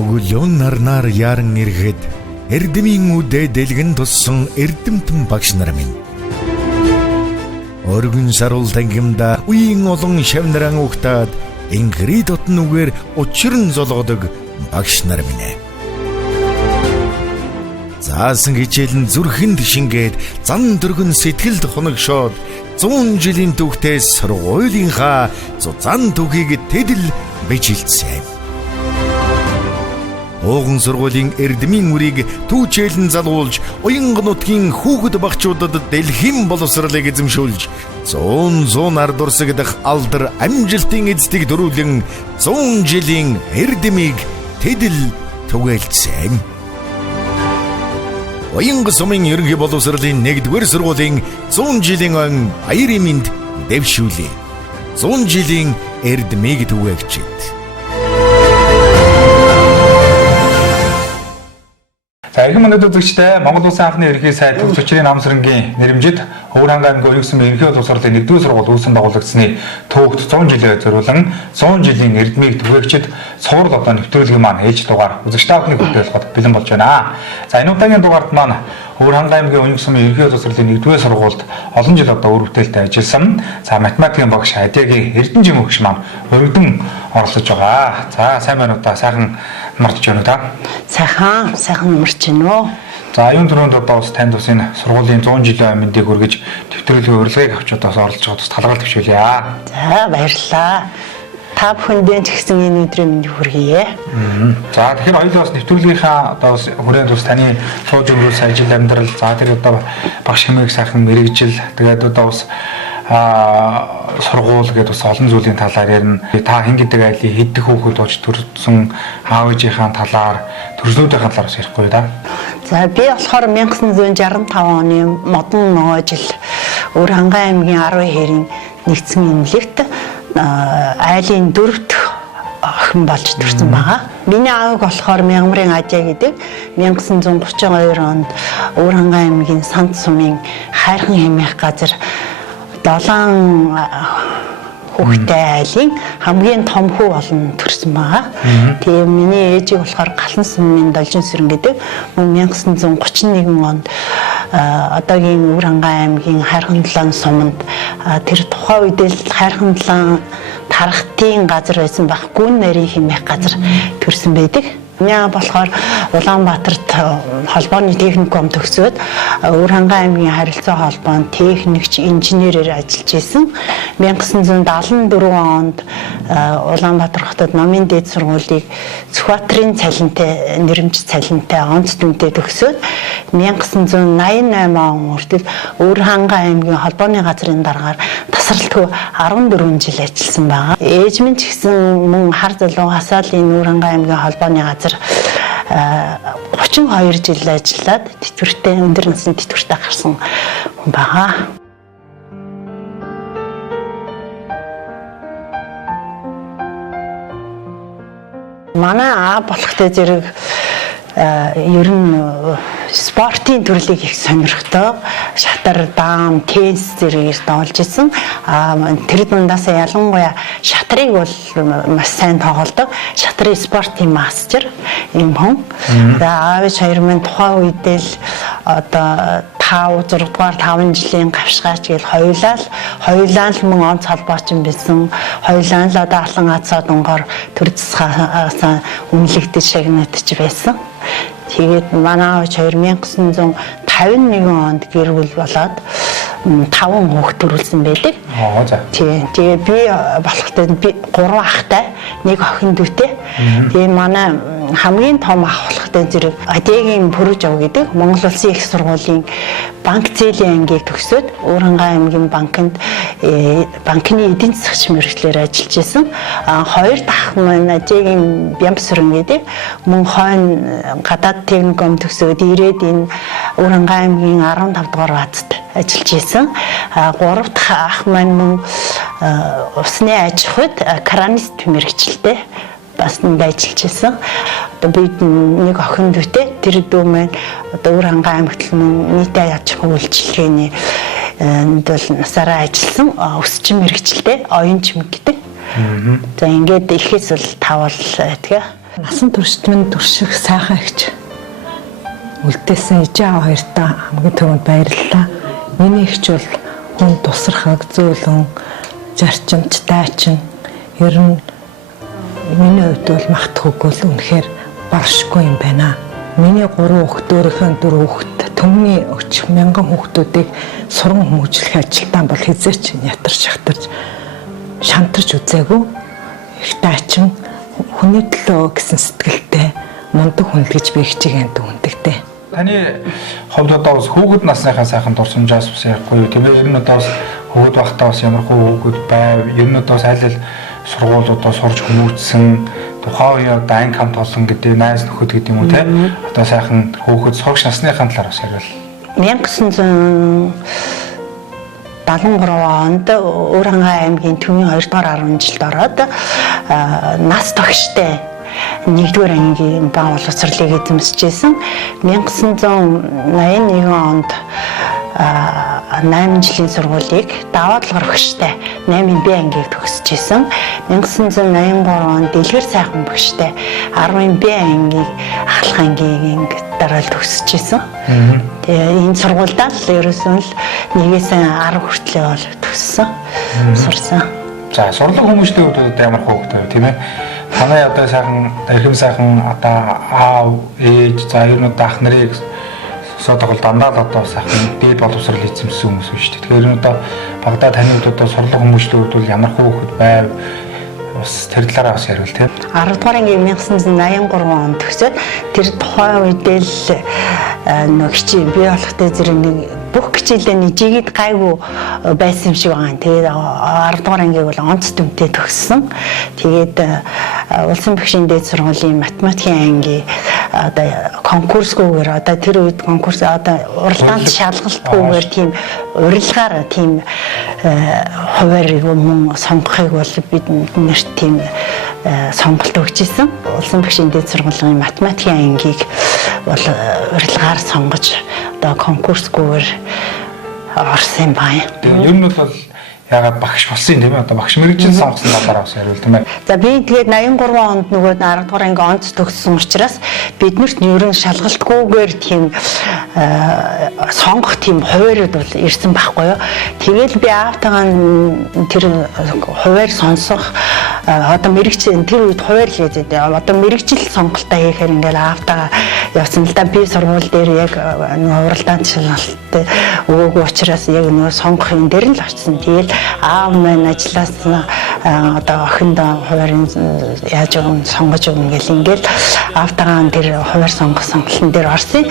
Өглөөн нарнаар яран ирэхэд эрдэмийн үдэ дэлгэн туссан эрдэмтэн багш нар минь. Оргин саруул тангимда үеийн олон шавнаран угтаад ингри дотн үгээр учран золгодог багш нар минь. Заасан хичээлэн зүрхэнд шингээд зан дөргөн сэтгэлд хоногшоод 100 жилийн түүхтээс сургуулийнхаа зузаан түүхийг тэдэл бижилсэн. Ууган сургуулийн эрдмийн үрийг түүчээлэн залуулж, уянга нутгийн хүүхэд багчуудад дэлхийн боловсролыг эзэмшүүлж, 100 ард урсагдах алдар амжилтын эздийг дөрүүлэн 100 жилийн эрдмийг тэдэл түгээлцсэн. Уянга сумын ерөнхий боловсролын 1-р сургуулийн 100 жилийн өн баярын мэнд дэвшүүлээ. 100 жилийн эрдмийг түгээгчид. За их мөндөд үзэгчтэй Монгол Улсын анхны ерөнхий сайд төгс өчрийн намсрангийн нэрэмжит Хөвөр аймгийн Өргөсөн ерөнхий боловсролын 1-р сургууль үүсгэн байгуулагдсны түүхт 100 жилээ зориулан 100 жилийн эрдмийг түгээгчид цуврал одоо нэвтрүүлгийн маань ээж дугаар үзэгчтэй авахны хөтөлбөрөд бэлэн болж байна. За энэ удаагийн дугаард маань Хөвөр аймгийн Өргөсөн ерөнхий боловсролын 1-р сургуульд олон жил одоо үр бүтээлтэй ажилласан. За математикийн багш Адягийн Эрдэнэжин мөгш маань өргөдөн оролцож байгаа. За сайн байна уу та? Сайхан марч байна уу та? Сайхан марч байна уу? За аюун төрөнд одоо бас танд бас энэ сургуулийн 100 жилийн мэндийг хүргэж төвтрөлгийн урилгыг авч одоо оролцож байгаа тус талгалт төвшүүлье. За баярлалаа. Та бүхэндээ ч гэсэн энэ өдрийн мэндийг хүргье. За тэгэхээр хоёулаа бас нэвтрүүлгийнхаа одоо бас хүрээнд бас таны сууж өнгөрөөс ажил амьдрал за тэр одоо багш хэмээх сайхан мэрэгжил тэгээд одоо бас сургууль гэдэг бас олон зүйлийн талаар ярина. Та хэн гэдэг айлын хэддэх хүүхэд болж төрсөн аав ээжийнхаа талаар төрслүүдийн талаар бас ярихгүй да. За би болохоор 1965 оны модон нөгөө жил Өвөр аймгийн 10 хэрийн нэгдсэн эмнэлэгт айлын 4-р охин болж төрсэн байгаа. Миний аавыг болохоор Мянгмарын Адя гэдэг 1932 онд Өвөр аймгийн Санд сумын хайрхан хэмээх газар 7 хүүхэдтэй айлын хамгийн том хүү болон төрсэн байгаа. Тэгээ миний ээжийг болохоор Галан сумын Должин сүрэн гэдэг 1931 онд одоогийн Өвөр аймгийн Хайрхан далайн суманд тэр тухайн үед л Хайрхан далайн тархтын газар байсан байх гүн нарийн хэмээх газар төрсэн байдаг. Меня болохоор Улаанбаатарт холбооны техникум төгсөөд Өвөр аймгийн харилцаа холбоонд техникч инженерээр ажиллаж исэн. 1974 онд Улаанбаатар хотод номын дээд сургуулийг Сүхбаатарын цалинтай нэрэмж цалинтай онц дүнтэй төгсөөд 1988 он хүртэл Өвөр аймгийн холбооны газрын дараагаар тасралтгүй 14 жил ажилласан байгаа. Ээж минь ч гэсэн мөн хар залуугасаа л энэ Өвөр аймгийн холбооны газар 32 жил ажиллаад тэтгэвртэй өндөр насны тэтгэвртэй гарсан хүн байгаа. Манай аав болохтэй зэрэг ер нь спортын төрлийг их сонирхтой. Шатар, даам, теннис зэрэгээс тоглож исэн. Тэр дундаас ялангуяа шатрыг бол маш сайн тоглодог. Шатрын спортын мастер юм хүн. Аавч хоёр минь тухайн үедээ л одоо 5 6 дугаар 5 жилийн гавшгаач гэж хоёулаа л мөн онц холбоочин байсан. Хоёулаа л одоо Алан Ацаа дунгоор төр засгаасаа үнэлэгдэж шагнагдаж байсан. Тэгээд манай аав 1951 онд гэр бүл болоод 5 хүүхэд төрүүлсэн байдаг. Тэгээ би болохтой би 3 ахтай, 1 охин дүүтэй. Тэгээ манай хамгийн том ах болохтой зэрэг Адягийн Пүрүж ав гэдэг Монгол Улсын их сургуулийн банк зээлийн ангийг төгсөөд Өвөр аймгийн банкнд банкны эдийн засагч мэргэжлэр ажиллаж исэн. Хоёр дахь маань Адягийн Бямбсүрэн гэдэг мөн хойно гадаад техникум төгсөөд ирээд энэ Өвөр аймгийн 15 дугаар баазд ажиллаж исэн. 3 дахь ах маань мөн усны аж ахуйд кранист мэргэжилтэй бас ажиллаж исэн. Одоо бид 1 охин дүүтэй тэр дүү маань одоо Өвөр аймагт нийтээ аж ахуй үйлчилгээний энд бол насаараа ажилласан өсчин мэргэжилтэй оюун чимэг гэдэг. За ингээд ихээс бол тавал тэгээ Насан туршид турших сайхан ихч үлдээсэн ижаа хоёртаа хамгийн түрүүнд баярлалаа. Миний ихч бол хүн тусрахаг зөөлөн зарчимч дайчин ер нь миний хувьд бол махтах үгүй л үнэхээр баршгүй юм байна. Миний 3 хүүхдөөрийнхөө 4 хүүхэд төмний өчх мянган хүүхдүүдийг сурган хүмүүжлэх ажилтан бол хизээч ятарч шахтарч шантарч үзээгүй. Их дайчин хүний төлөө гэсэн сэтгэлтэй мундаг хүн л гэж би хичээгээд дүгнэдэгтэй. Таны хувьд одоо бас хүүхэд насныхаа сайхан дурсамжаас бас ярихгүй юу? Тэгээ ер нь одоо бас хүүхэд байхдаа бас ямар хүүхэд байв? Ер нь одоо бас аль аль сургуулиудаа сурж хүмүүжсэн тухайн үеийн одоо анги хамт олон гэдэг найз нөхөд гэдэг юм уу те? Одоо сайхан хүүхэд сурагч насныхаа талаар бас яриул. 1973 онд Өвөрхангай аймгийн Төвийн 2 дугаар 10 жилд ороод нас тогштой 1-р ангийн баа боловсролыг эзэмшижсэн. 1981 онд 8 жилийн сургуулийг даваад л багштай 8-ын Б ангийг төгсөжсэн. 1983 онд дэлгэр сайхан багштай 10-ын Б ангийг ахлах ангийг дараа л төгсөжсэн. Тэгээ энэ сургуульдаа л ерөөсөн л 1-ээс 10 хүртэл бол төгссөн. Сурсан. За сурлаг хүмүүстэй хувьд ямар хөөгтэй тийм ээ. Танай одоо сайхан эрхэм сайхан одоо аав ээж за ер нь ах нарыг содогол дандаа л одоо сайхан дээд боловсрол эзэмсэн хүмүүс шүү дээ. Тэгэхээр одоо багадаа таны хувьд одоо сурлаг хүмүүстэй хувьд бол ямар хөөгд байв бас тэр талаараа бас яриул тийм. 10 дугаар ангийн 1983 онд төгсөөд тэр тухайн үедээ л нэг хичээл бий болохтой зэрэг бүх хичээлээ жигэд гайгүй байсан юм шиг байгаа. Тэгээд 10 дугаар ангийг бол онц дүнтэй төгссөн. Тэгээд улсын багшийн дээд сургуулийн математикийн анги одоо конкурсгүйгээр одоо тэр үед конкурс одоо уралдаанд шалгалтгүйгээр тийм урилгаар тийм хуваарийг мөн сонгохыг бол бид нэрт тийм сонголт өгчээсэн. Улсын багшийн дээд сургуулийн математикийн ангийг бол урилгаар сонгож одоо конкурсгүйгээр орсон байна. Ер нь бол ягаад багш болсон юм тийм ээ одоо багш мэрэгжил сонгосон талаараа бас яриул тийм ээ. За би тэгээд 83 онд нөгөө 10 дугаар анги онц төгссөн учраас биднэрт ерөн шалгалтгүйгээр тийм сонгох тийм хуваарууд бол ирсэн байхгүй юу. Тэгээд би аавтайгаа тэр хуваар сонсох одоо мэрэгжил тэр үед хуваар л гэдэг. Одоо мэрэгжил сонголтоо хийхээр ингээл аавтайгаа явсан л да би сургууль дээр яг нөгөө уралдаанд шалгалт өгөөгүй учраас яг нөгөө сонгох юм дээр л очсон. Тэгээд аав маань ажиллаас одоо охиндоо хуваарийн яаж өгөн сонгож өгнө гэл ингээл аавтайгаа тэр хуваар сонгох сонголтын дээр орсон.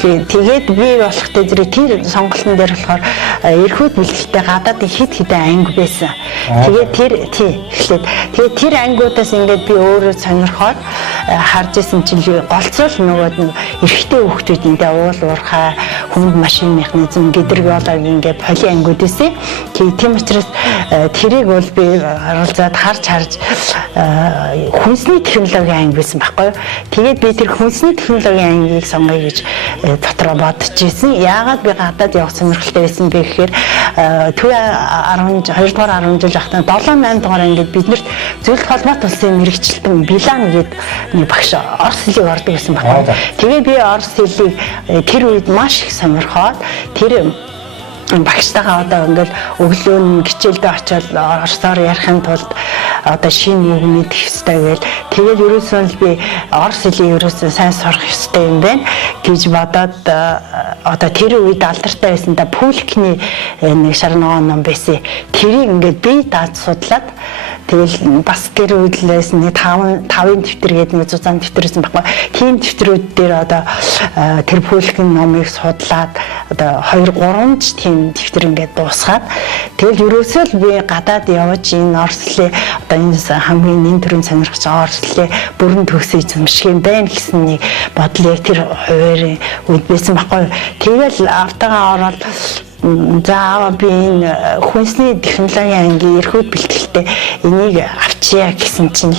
Тэгээд би болохтой зэрэг тэр сонголтын дээр болохоор эрхүүд бэлтгэлтэй гадаад хэд хэдэн анги байсан. Тэгээд тэр ангиудаас ингээд би өөрөө сонирхоод харж исэн чинь голцол нөгөө эрхтэй хүүхдүүдийн уул уурхай хүнд машин механизм гэдрэг болоо ингээд поли ангиуд байсан. Тийм учраас тэрийг бол би харуулзаад харж хүнсний технологийн анги байсан байхгүй юу. Тэгээд би тэр хүнсний технологийн ангийг сонгоё гэж дотроо бодож ирсэн. Яагаад би гадаад явах сонирхолтой байсан бэ гэхээр Төвийн 2 дугаар 10 жил ахтаа 7-8 дугаар ангид биднэрт зөвлөлт холбоот улсын мэрэгчлэн Билан гэдэг нэг багш орос хэлийг ордог байсан байхгүй. Тэгээ би орос хэлийг тэр үед маш их сонирхоод тэр багштайгаа одоо ингээл өглөө нь хичээлдээ очиод орсоор ярихын тулд одоо шинэ үг мэдэх хэрэгтэй гээл тэгээд ерөөсөө л би орос хэлийг ерөөсөө сайн сурах хэрэгтэй юм байна гэж бодоод одоо тэр үед алдартай байсан да Пүлькний нэг шарногоо ном байсан. Тэрийг ингээд би даад судлаад тэгэл бас тэр үедлээс нэг 5-ын дэвтэр гэдэг нэг зузаан дэвтэрсэн байхгүй. Тийм дэвтрүүд дээр одоо тэр Пүлькийн номыг судлаад одоо 2-3 ч тийм дэвтэр ингээд дуусгаад тэгэл ерөөсөө л би гадаад явж энэ орслын одоо энэ хамгийн нэн төрийн сонирхож байгаа орслын бүрэн төгсөж эзэмших юм байна гэсэн нэг бодол яг тэр хуваарийн үед байсан байхгүй. Тэгэл автагаа ороод заавал би энэ хүнсний технологийн ангийн эрхүүд бэлтгэлтэй энийг авчия гэсэн чинь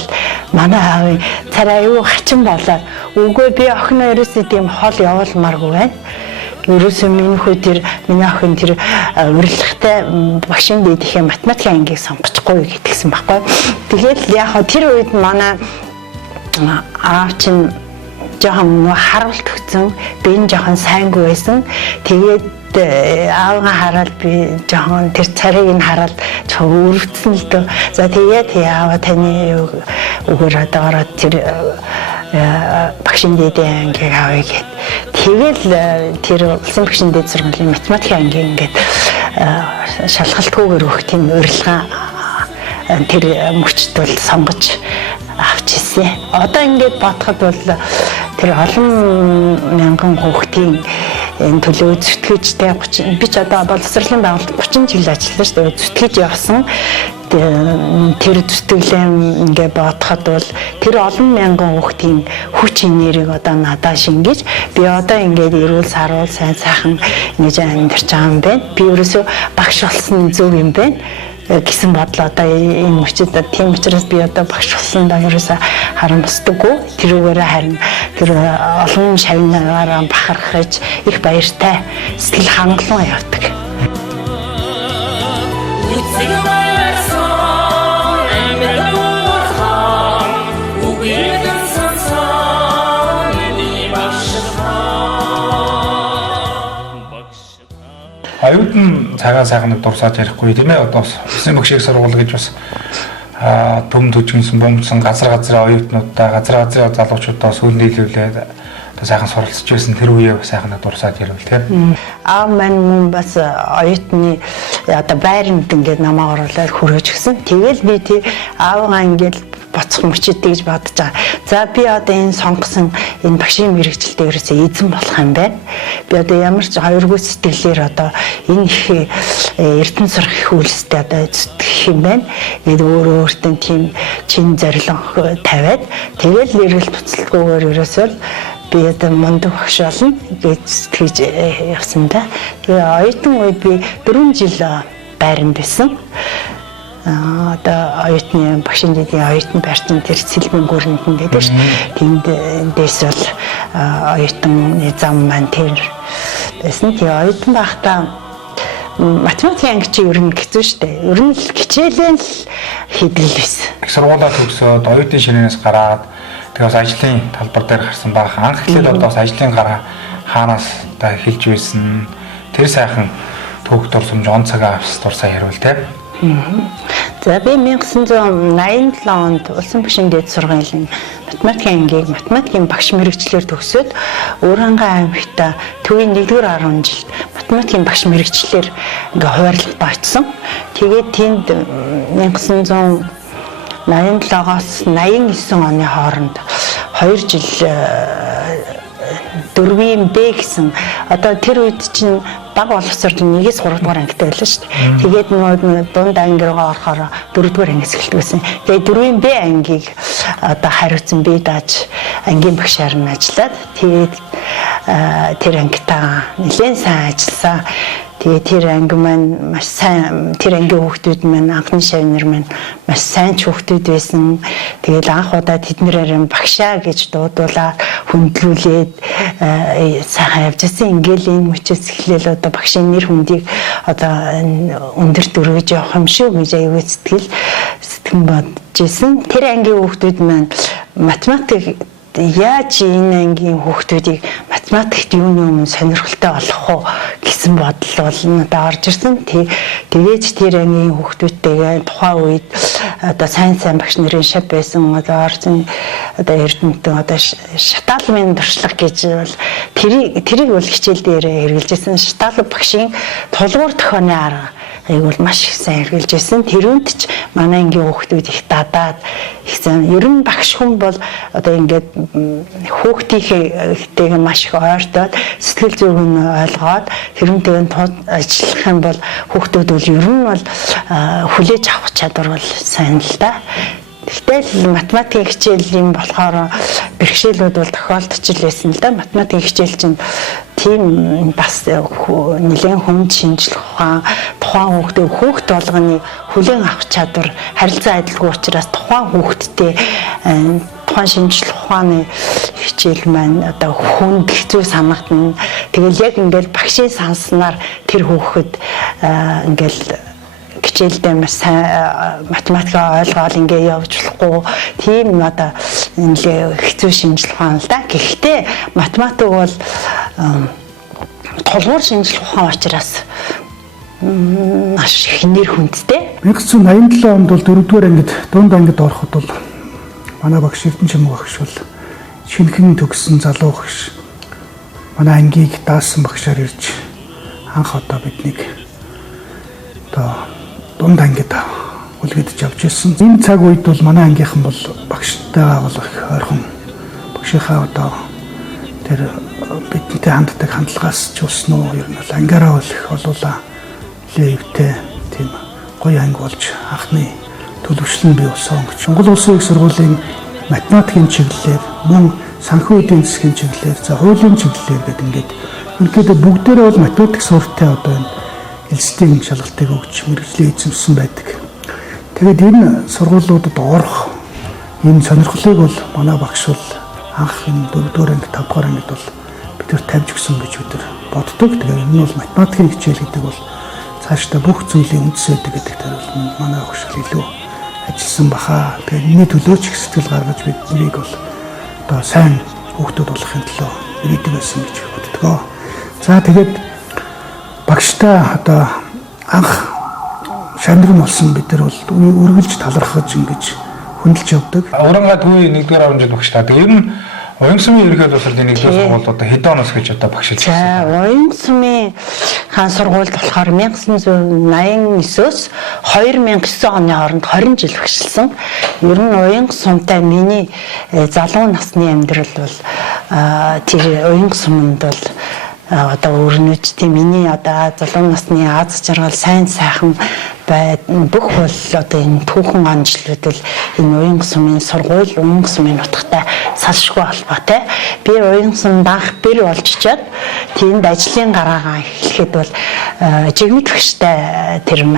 манай аавын царай аюу хачин болоод үгүй би охиноо ерөөсөө тийм хол явуулмааргүй байна. Ерөөсөө миний охин тэр урилгатай багшийн дэдийнхээ математикийн ангийг сонгочихгүй гэдгсэн байхгүй. Тэгээд яг тэр үед манай аав чинь жоохон нөө харуулт өгсөн. Би энэ жоохон сайнгүй байсан. Тэгээд аавгаа хараад би жоохон тэр царийг нь хараад жоохон өрөвдсөн л дөө. За тэгээд аава таны үгээр одоо тэр багшин дээдийн ангийг авъя гэд. Тэгэл тэр улсын багшин дээд сургуулийн математикийн ангийн ингээд шалгалтгүйгээр өгөх тийм урилга тэр мөчд бол сонгож авч ирсэн. Одоо ингээд бодоход бол тэр олон мянган хүүхдийн энэ төлөө зүтгэжтэй 30 би ч одоо боловсролын байгууллагад 30 жил ажилласан шүү дээ. Зүтгэж явсан. Тэр зүтгэлээ ингээ бодоход бол тэр олон мянган хүүхдийн хүч энергийг одоо надад шингээж би одоо ингээд эрүүл саруул сайн сайхан ингэж амьдарч байгаа юм байна. Би ерөөсөө багш болсон зөв юм байна гэсэн бодол одоо энэ мөчөд тийм учраас би одоо багш болсондоо ерөөсөө харамсдаггүй. Тэрүүгээрээ харин тэр олон шавнаараа бахархаж их баяртай сэтгэл хангалуун явдаг. Оюутан цагаан сайхныг дурсаад ярихгүй тийм ээ. Одоо улсын багшийн сургууль гэж бас төм төжгөнсөн бомбсон газар оюутнуудаа газар залуучуудаа сүүл нийлүүлээд одоо сайхан суралцж байсан тэр үеэ сайхнаа дурсаад ярил тийм. Аав маань бас оюутны одоо байранд ингээд намаа оруулаад хүргэж гисэн. Тэгэл би тий аавгаа ингээд боцох мөчөд гэж бодож байгаа. За би одоо энэ сонгосон энэ багшийн мэрэгчлэлтэй ерөөсөө эзэн болох юм байна. Би одоо ямар ч хоёргүй сэтгэлээр одоо энэ их эрдэнэ сурах их үйлстэй одоо зүтгэх юм байна. Эд өөртөө тийм чин зорилго тавиад тэгэл нэрэл буцалтгүйгээр ерөөсөө би одоо мундаг багш болно гэж сэтгэж явсан да. Тэгээ оюутан үед би 4 жил байранд байсан. Одоо оюутны багшин дэдийн оюутны байрчин тэр сэлбэн гүрэнд нь гэдэг шүү. Тэндээс бол оюутны зам маань тэр байсан. Тэгээ оюутан байхдаа математикийн анги чи ер нь хэцүү шүү дээ. Ер нь хичээлээ л хийдэг л байсан. Их сургуулаа төгсөөд оюутны ширээнээс гараад тэгээ бас ажлын талбар дээр гарсан баг. Анх эхлээд одоо бас ажлын гараа хаанаас та эхэлж байсан. Тэр сайхан төвх дурсамж он цагаа авс дурсаа ярил те. За би 1987 онд улсын багшийн дээд сургуулийн математикийн ангийг математикийн багш мэрэгчлэр төгсөөд Уурхангай аймагта төвийн 1-р 10 жилд математикийн багш мэрэгчлэр ингээ хуваарлалт очсон. Тэгээд тэнд 1987-оос 89 оны хооронд 2 жил 4-ийн Б гэсэн одоо тэр үед чинь баг боловсролын 1-ээс 3-р ангитай байлаа шүү дээ. Тэгээд нөгөө дунд анги руугаа орохоор 4-р ангиас эхэлдэг байсан. Тэгээд 4-ийн Б ангийг одоо хариуцсан би дааж ангийн багшаар нь ажиллаад тэгээд тэр ангитаа нэлээд сайн ажилласан. Тэгээ тэр анги маань маш сайн тэр ангийн хүүхдүүд маань анхны шавнар маань маш сайн ч хүүхдүүд байсан. Тэгэл анх удаа тэднэрээр багшаа гэж дуудуулаад хүндлүүлээд сайхан явж ирсэн. Ингээл энэ мөчөөс эхлээл одоо багшийн нэр хүндийг одоо өндөр дөрвөж явах юм шүү гэж аягүй сэтгэн бодож ирсэн. Тэр ангийн хүүхдүүд маань математик яаж энэ ангийн хүүхдүүдийг математикт юуны өмнө сонирхолтой болох уу гэсэн бодол бол надад орж ирсэн. Тэгээд тэр ангийн хүүхдүүдтэйгээ тухайн үед одоо сайн багш нарын шав байсан одоо орсон одоо эрдэмтэн одоо шатаалмын туршлага гэж бол тэрийг бол хичээл дээр хэрэгжилжсэн. Шатаал багшийн тулгуур тохионы арга бол маш их сайн хэрэгжилж байсан. Тэрүүнд ч манай ангийн хүүхдүүд их дадаад их сайн. Ер нь багш хүн бол одоо ингээд хүүхдийнхээ маш их ойртоод сэтгэл зүг нь ойлгоод тэрүүнтэйгээ ажиллах юм бол хүүхдүүд бол ер нь бол хүлээж авах чадвар бол сайн л да. Гэтэл математикийн хичээл юм болохоор бэрхшээлүүд бол тохиолдож л байсан л да. Математикийн хичээл чинь тийм бас нэлээд хүнд шинжлэх ухаан тухайн хүүхд болгоны хүлээн авах чадвар харилцан адилгүй учраас тухайн хүүхдтэй тухайн шинжлэх ухааны хичээл маань одоо хүнд хэцүү санагдана. Тэгэл яг ингээл багшийн санснаар тэр хүүхэд ингээл хичээлдээ маш сайн математикаа ойлгоод ингээ явж болохгүй тийм одоо хэцүү шинжлэх ухаан л да. Гэхдээ математик бол тулгуур шинжлэх ухаан учраас маш их нэр хүндтэй. 1987 онд бол 4-р ангид дунд ангид ороход бол манай багш Эрдэнэчимэг багш бол шинхэн төгссөн залуу багш манай ангийг даасан багшаар ирж анх одоо биднийг одоо дунд ангид үлгэдэж авч ирсэн. Энэ цаг үед бол манай ангийнхан бол багштай бол их ойрхон багшийнхаа одоо тэр бидэнтэй ханддаг хандлагаас ч усан уу ер нь бол ангиараа бол их олуулаа левтэй тийм гоё анги болж анхны төлөвшлэн бий болсон гэж. Монгол Улсын их сургуулийн математикийн чиглэлээр мөн санхүү эдийн засгийн чиглэлээр за хуулийн чиглэлээр гэдэг ингээд ерөнхийдөө бүгдээрээ бол математик суртаа одоо энэ элсдийн шалгалтыг өгч мэргэжлээ эзэмсэн байдаг. Тэгээд энэ сургуулиудад орох энэ сонирхлыг бол манай багш бол анх энэ 4-р анги 5-р ангид бол бид нар тавьж өгсөн гэж бид нар боддог. Тэгээд энэ бол математикийн хичээл гэдэг бол цаашдаа бүх зүйлийн үндэс байдаг гэдэг дээр бол манай багш илүү ажилласан баха. Тэгээд энэ төлөөч их сэтгэл гаргаж бид нарыг бол одоо сайн хүүхдүүд болохын төлөө ирээдүйг байсан гэж боддгоо. За тэгээд багштай одоо анх шандрын болсон бид нар бол үргэлж талархаж ингэж хөндлөж явдаг. Уранга төвийн 1-р оронжид багштай. Тэгээ ер нь Уян сумын ерөнхий боловсролын 1-р сургууль одоо хэдэн оноос гэж одоо багшилж байна? За, Уян сумын хаан сургуульд болохоор 1989-өөс 2009 оны хооронд 20 жил багшилсан. Ер нь Уян сумтай миний залуу насны амьдрал бол тэр Уян суманд бол одоо өрнөжтэй миний одоо залуу насны аз жаргал сайн сайхан бүх бол одоо энэ түүхэн онцлог бол энэ Уян сумын сургууль Уян сумын нутагтай салшгүй холбоотой. Би Уян сумд анх бэр болж чад тэнд ажлын гараагаа эхлэхэд бол жигмит багштай тэр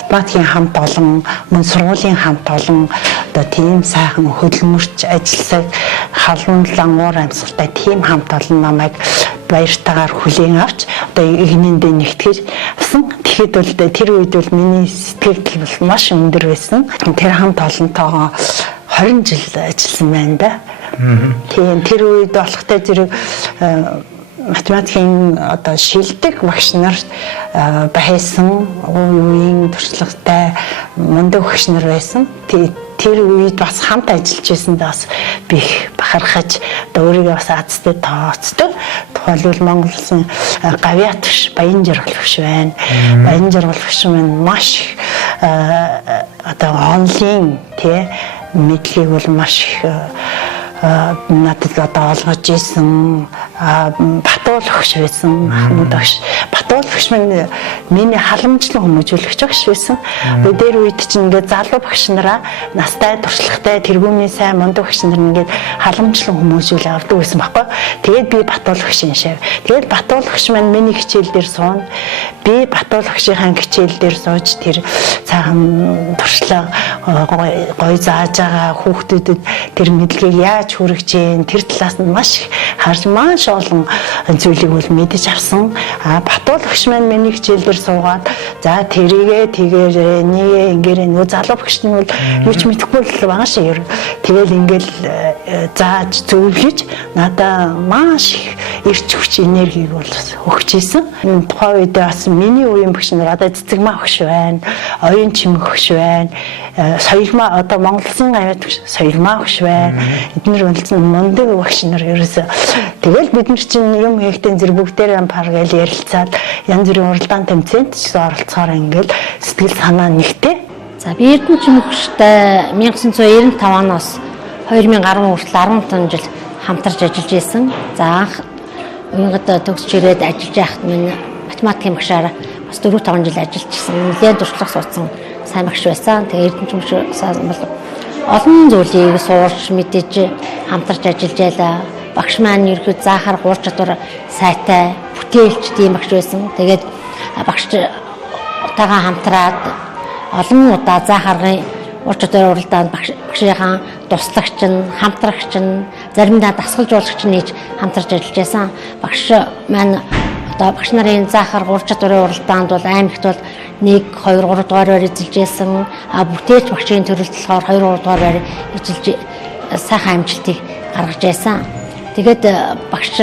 математикийн хамт олон мөн сургуулийн хамт олон одоо тийм сайхан хөдөлмөрч ажилласаг халуунлан уур амьсгалтай тийм хамт олон намайг баяртайгаар хүлээн авч одоо игнэндээ нэгтгэжсэн. Тэгэхэд бол тэр үед бол миний сэтгэл бол маш өндөр байсан. Тэр хамт олонтойгоо 20 жил ажилласан байна да. Тийм тэр үед болохтой зэрэг математикийн одоо шилдэг багш нар байсан үеийн туршлагатай мундаг багш нар байсан. Тэр үед бас хамт ажиллаж байсандаа бас би бахархаж одоо өөрийгөө бас азтай тооцдог. Тухайлбал Монгол Улсын гавьяат багш Баян Жаргал багш байна. Баян Жаргал багш маань маш одоо онлайн тий мэдлэгийг бол маш их надад одоо олгож исэн Батуул багш байсан. Хамууд багш Батуул багш миний халамжлан хүмүүжүүлэгч багш байсан. Өдөр үед чинь ингээд залуу багш нараа настай туршлагатай тэргүүний сайн мундаг багш нар ингээд халамжлан хүмүүжүүл авдаг байсан байхгүй. Тэгээд би Батуул багшийн шав. Тэгээд Батуул багш маань миний хичээл дээр суун. Би Батуул багшийн хичээл дээр сууж тэр цаахан туршлага гой зааж байгаа хүүхдүүдэд тэр мэдлэгийг яаж хүргэж जैन тэр талаас нь маш харж маш олон зүйлийг бол мэдэж авсан. Батуул багш маань миний хичээлээр суугаад за тэрийгээ тэгээр нэг ингэрээ нөө залуу багш нь бол юу ч мэдэхгүй л байгаа шиг ер. Тэгэл ингээл зааж зөвлөж надаа маш эрч хүч энергийг бол өгч ийсэн. Тухайн үед бас миний үеийн багш нар одоо цэцэгмаа багш байна, оюун чимэг багш байна, соёлмаа одоо Монгол Улсын гавьяат багш соёлмаа багш байна. Эдгээр болсон мундаг багш нар ерөөсөө тэгэл бид нар чинь юм хийхдээ зэрэг бүгдээрээ паргал ярилцаад янз бүрийн уралдаан тэмцээнд ч оролцохоор ингээл сэтгэл санаа нэгтэй. За би Эрдэнэчимэг багштай 1995 оноос 2010 хүртэл 15 жил хамтарч ажиллаж байсан. За анх уянгад төгсч ирээд ажиллаж байхад минь математикийн багшаар бас 4-5 жил ажиллажсэн. Нэлээд туршлага суудсан сайн багш байсан. Тэгээ Эрдэнэчимэг багшаас бол олон зүйлийг суурч мэдээж хамтарч ажиллаж байлаа. Багш маань ерөөд заахаар гур чадвар сайтай, бүтээлч тийм багш байсан. Тэгээд багштайгаа хамтраад олон удаа заахаргын ур чадвар уралдаанд багшийнхаа туслагч нь, хамтрагч нь, заримдаа дасгалжуулагч нь хийж хамтарч ажиллаж байсан. Багш маань одоо багш нарын заахаар 3 чадварын уралдаанд бол аймагт бол 1, 2, 3 дугаараар эзэлжсэн. Бүтээч багшийн төрөлд болохоор 2, 3 дугаараар эзэлж сайхан амжилтыг гаргаж байсан. Тэгээд багш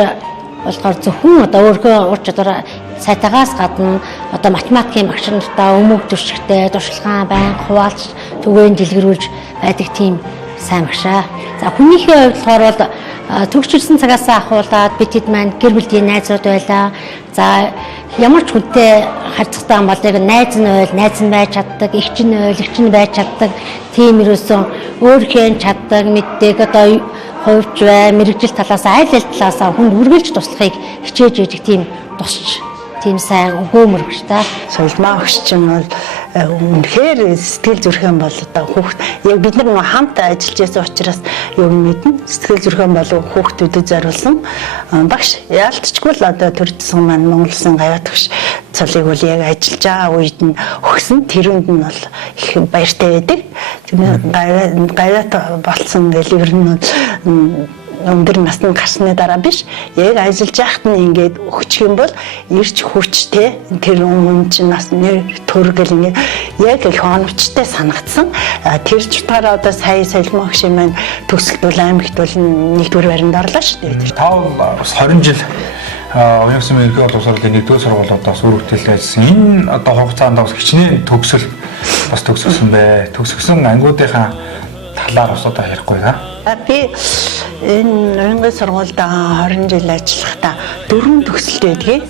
болохоор зөвхөн одоо өөрийнхөө ур чадвараа сайтаагаас гадна одоо математикийн багш нартаа өмөг төршигтэй туршлагаан байнга хуваалж түгээн дэлгэрүүлж байдаг тийм сайн багшаа. За хүнийхээ хувьд болохоор бол төгсчилсэн цагаас ахуулаад бид хэд маань гэр бүлийн найзууд байлаа. За ямар ч хүнтэй харьцахтаа болыг найз нь ойл, найз нь байж чаддаг, эгч нь ойл, эгч нь байж чаддаг. Тийм ерөөсөн өөрхөн чаддаг мэддэг одоо хувьч бай, мэрэгжил талаас аль талаас хүнд үргэлж туслахыг хичээж байдаг тийм тусч тийм сайн өгөөмөр багш та. Сулмаа багш чинь бол үнэхээр сэтгэл зүрхэн бол одоо хүүхд яг бид нар хамт ажиллаж байсан учраас юу мэднэ сэтгэл зүрхэн бол хүүхдүүдэд зориулсан багш яалтчгүй л одоо төрөлсөн маань Монгол Улсын гавьяат багш цолыг бол яг ажиллаж байгаа үед нь өгсөн тэрүүнд нь бол их баяртай байдаг. Тэр гавьяат болсон гэл ер нь өндөр насны гарсны дараа биш яг ажиллаж байхад нь ингээд өгчих юм бол ирж хүчтэй тэр өмнө чинь бас нэр төргөл ингээд яг их оновчтой санагдсан. Тэр ч утгаараа одоо сая Солимоо гişийн маань төгсөлтөл аймагт бол 1-р байранд орлоо шүү дээ. Тав бас 20 жил Уян Сүмийн ерхий боловсролын 1-р сургуулиудаас үр хөвтөлтэй ажилласан. Энэ одоо хугацаанд бас хичнээн төгсөл бас төгссөн бай. Төгсгсөн ангиудынхаа талаар бас одоо ярихгүй да. Би энэ уянгийн сургуульд 20 жил ажиллахдаа 4 төгсөлт байдгийг.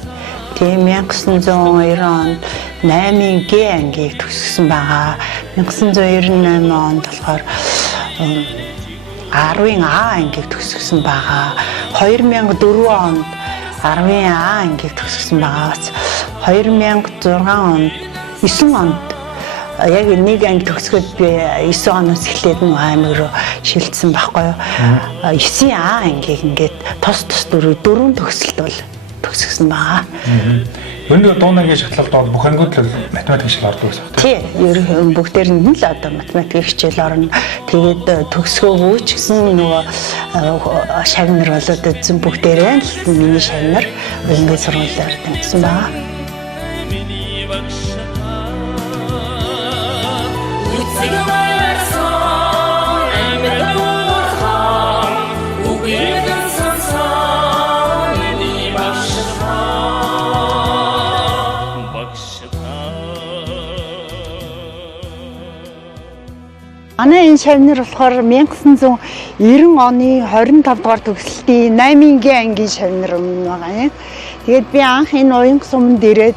Тийм 1990 онд 8-ын Г ангийг төгссөн байгаа. 1998 онд болохоор 10-ын А ангийг төгссөн байгаа. 2004 онд 10-ын А ангийг төгссөн байгаа. 2006 онд 9 онд яг нэг анги төгсгöd би 9 оноос эхлээд нэг аймаг руу шилжсэн байхгүй юу. 9-ийн А ангийг ингээд тус 4 төгсөлт бол төгсгсөн байгаа. Өнөө дуунаагийн шатлалд бол бүх ангиуд л математик хичээл ордог гэсэн үг тийм. Тийм, ерөнхийдөө бүгдээр нь л одоо математик хичээл орно. Тэгээд төгсгөөгүй ч гэсэн нөгөө шагнар бол одоо зөв бүгдээрээ л миний шагнар ингээд сургуулиар төгссөн байгаа. Манай энэ шавнар болохоор 1990 оны 25 дугаар төгсөлтийн 8-ын Г ангийн шавнар байгаа юм. Тэгээд би анх энэ уянг суманд ирээд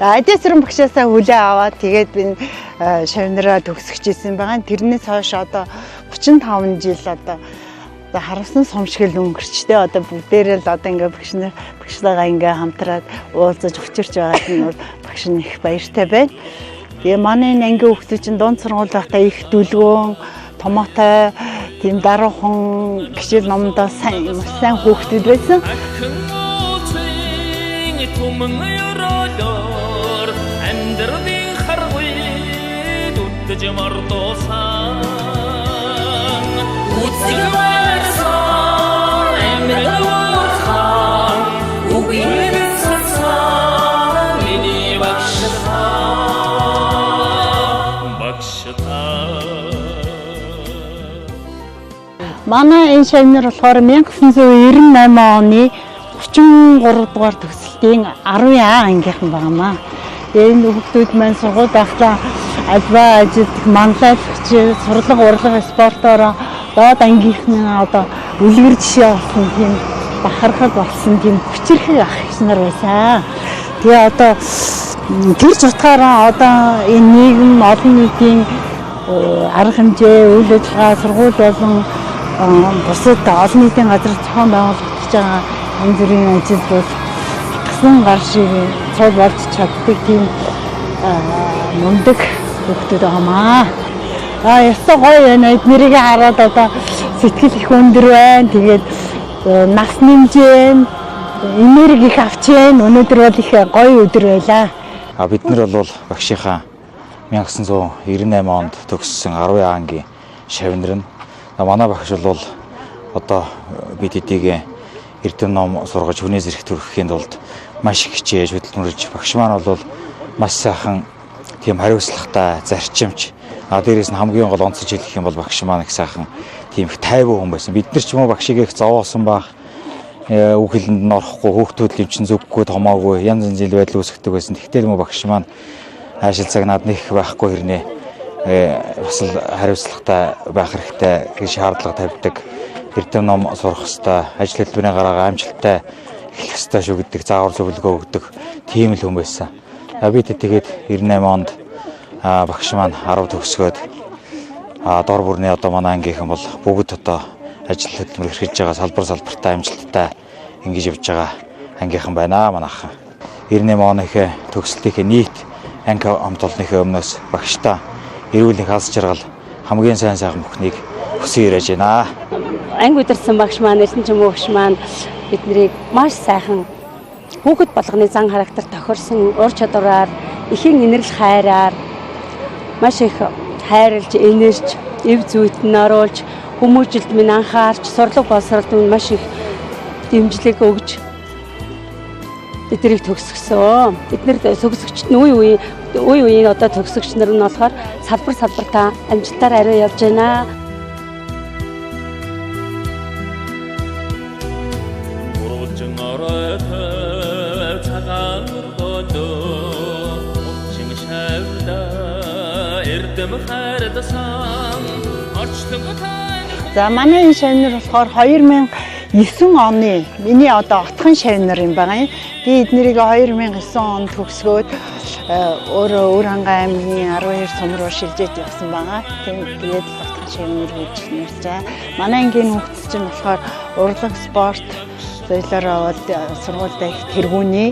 Адисрын багшаасаа хүлээ аваад тэгээд би шавнараа төгсөж ирсэн байгаа. Тэрнээс хойш одоо 35 жил одоо харамсан сумшгэл өнгөрчтэй одоо бүгдээрээ л одоо ингээ багшлаагаа ингээ хамтраад уулзаж өчөрч байгаад нь бол багш нь их баяртай байна. Тэгээ манай энэ ангийн хүүхдүүд чинь дунд сургууль байхдаа их дүлгөөн, томоотой, тийм даруухан хичээл номдоо сайн хүүхдүүд байсан. Манай энэ шавнар болохоор 1998 оны 33 дугаар төгсөлтийн 10-ын А ангийнхан байнамаа. Энэ хүүхдүүд маань сургууль байхдаа альва ажилдах, манлайлагч, сурлага, урлага, спортоор доод ангийнхны одоо үлгэр жишээ болсон тийм бахархал болсон тийм хүчирхэг ах нар байсан. Тэгээ одоо тэр ч утгаараа одоо энэ нийгэм олон нийтийн арга хэмжээ, үйл ажиллагаа, сургууль болон бусад олон нийтийн газар зохион байгуулагдаж байгаа янз бүрийн ажил бол гасан гар шиг цол болж чаддаг тийм мундаг хүүхдүүд байгаамаа. Ястаа гоё байна. Эднэрийг хараад одоо сэтгэл их өндөр байна. Тэгээд нас нэмжээн, энерги их авчээн. Өнөөдөр бол их гоё өдөр байлаа. Бид нар бол багшийнхаа 1998 онд төгссөн 10 ангийн шавнар нь манай багш бол одоо бид эдийг эрдэм ном сургаж хүнээс эрх төрөхийн тулд маш их хичээж хөдөлмөрж багш маань бол маш сайхан тийм хариуцлагатай зарчимч дээрээс нь хамгийн гол онцлж хэлэх юм бол багш маань их сайхан тийм их тайван хүн байсан. Бид нар ч юм уу багшийг их зовоосон баг үг хэлэнд нь орохгүй хүүхдүүд гимчин зүггүй томоогүй янз янзын байдал үүсгдэг байсан. Тэгтэл юм багш маань аашил цаг над нэг байхгүй хэрнээ бас л хариуцлагатай байх хэрэгтэй гэж шаардлага тавьдаг. Эрдэм ном сурах хэвээр ажил хөдөлмөрийн гараагаа амжилттай эхлэх хэвээр шүү гэдэг заавар зөвлөгөө өгдөг тийм л хүн байсан. Би тэгээд 98 онд багш маань 10 төгсгөөд дор бүрний одоо манай ангийнхан бол бүгд одоо ажил хөдөлмөр эрхэлж байгаа салбартаа амжилттай ингэж явж байгаа ангийнхан байна манайхан. 98 оныхээ төгсөлтийнхээ нийт анги хамт олонныхээ өмнөөс багштай эрүүл их аз жаргал хамгийн сайн бүхнийг хүсэн ирэж байна. Анги удирсан багш маань, эрдэнэ чимээ багш маань биднийг маш сайхан хүүхэд болгоны зан характер тохирсон ур чадвараар, ихэн инэрл хайраар маш их хайрлж, энерж, эв зүйт нь оруулж, хүмүүжилд минь анхаарч, сурлаг боловсролд минь маш их дэмжлэг өгж биднийг төгсгсөн. Биднэрд төгсөгчд нь үе үеийн одоо төгсөгч нар нь болохоор салбартаа амжилтаар ариу явж байна. За манай энэ шавнар болохоор 2009 оны миний одоо отхон шавнар юм байгаа юм. Би эднэрийг 2009 онд төгсгөөд өөрөө Өвөрхангай аймгийн 12 сум руу шилжиж явсан байгаа. Тэгээд отхон шавнар гэж нэрлэжээ. Манай ангийн хүүхдүүд чинь болохоор урлаг спорт соёлоор сургуультай их тэргүүний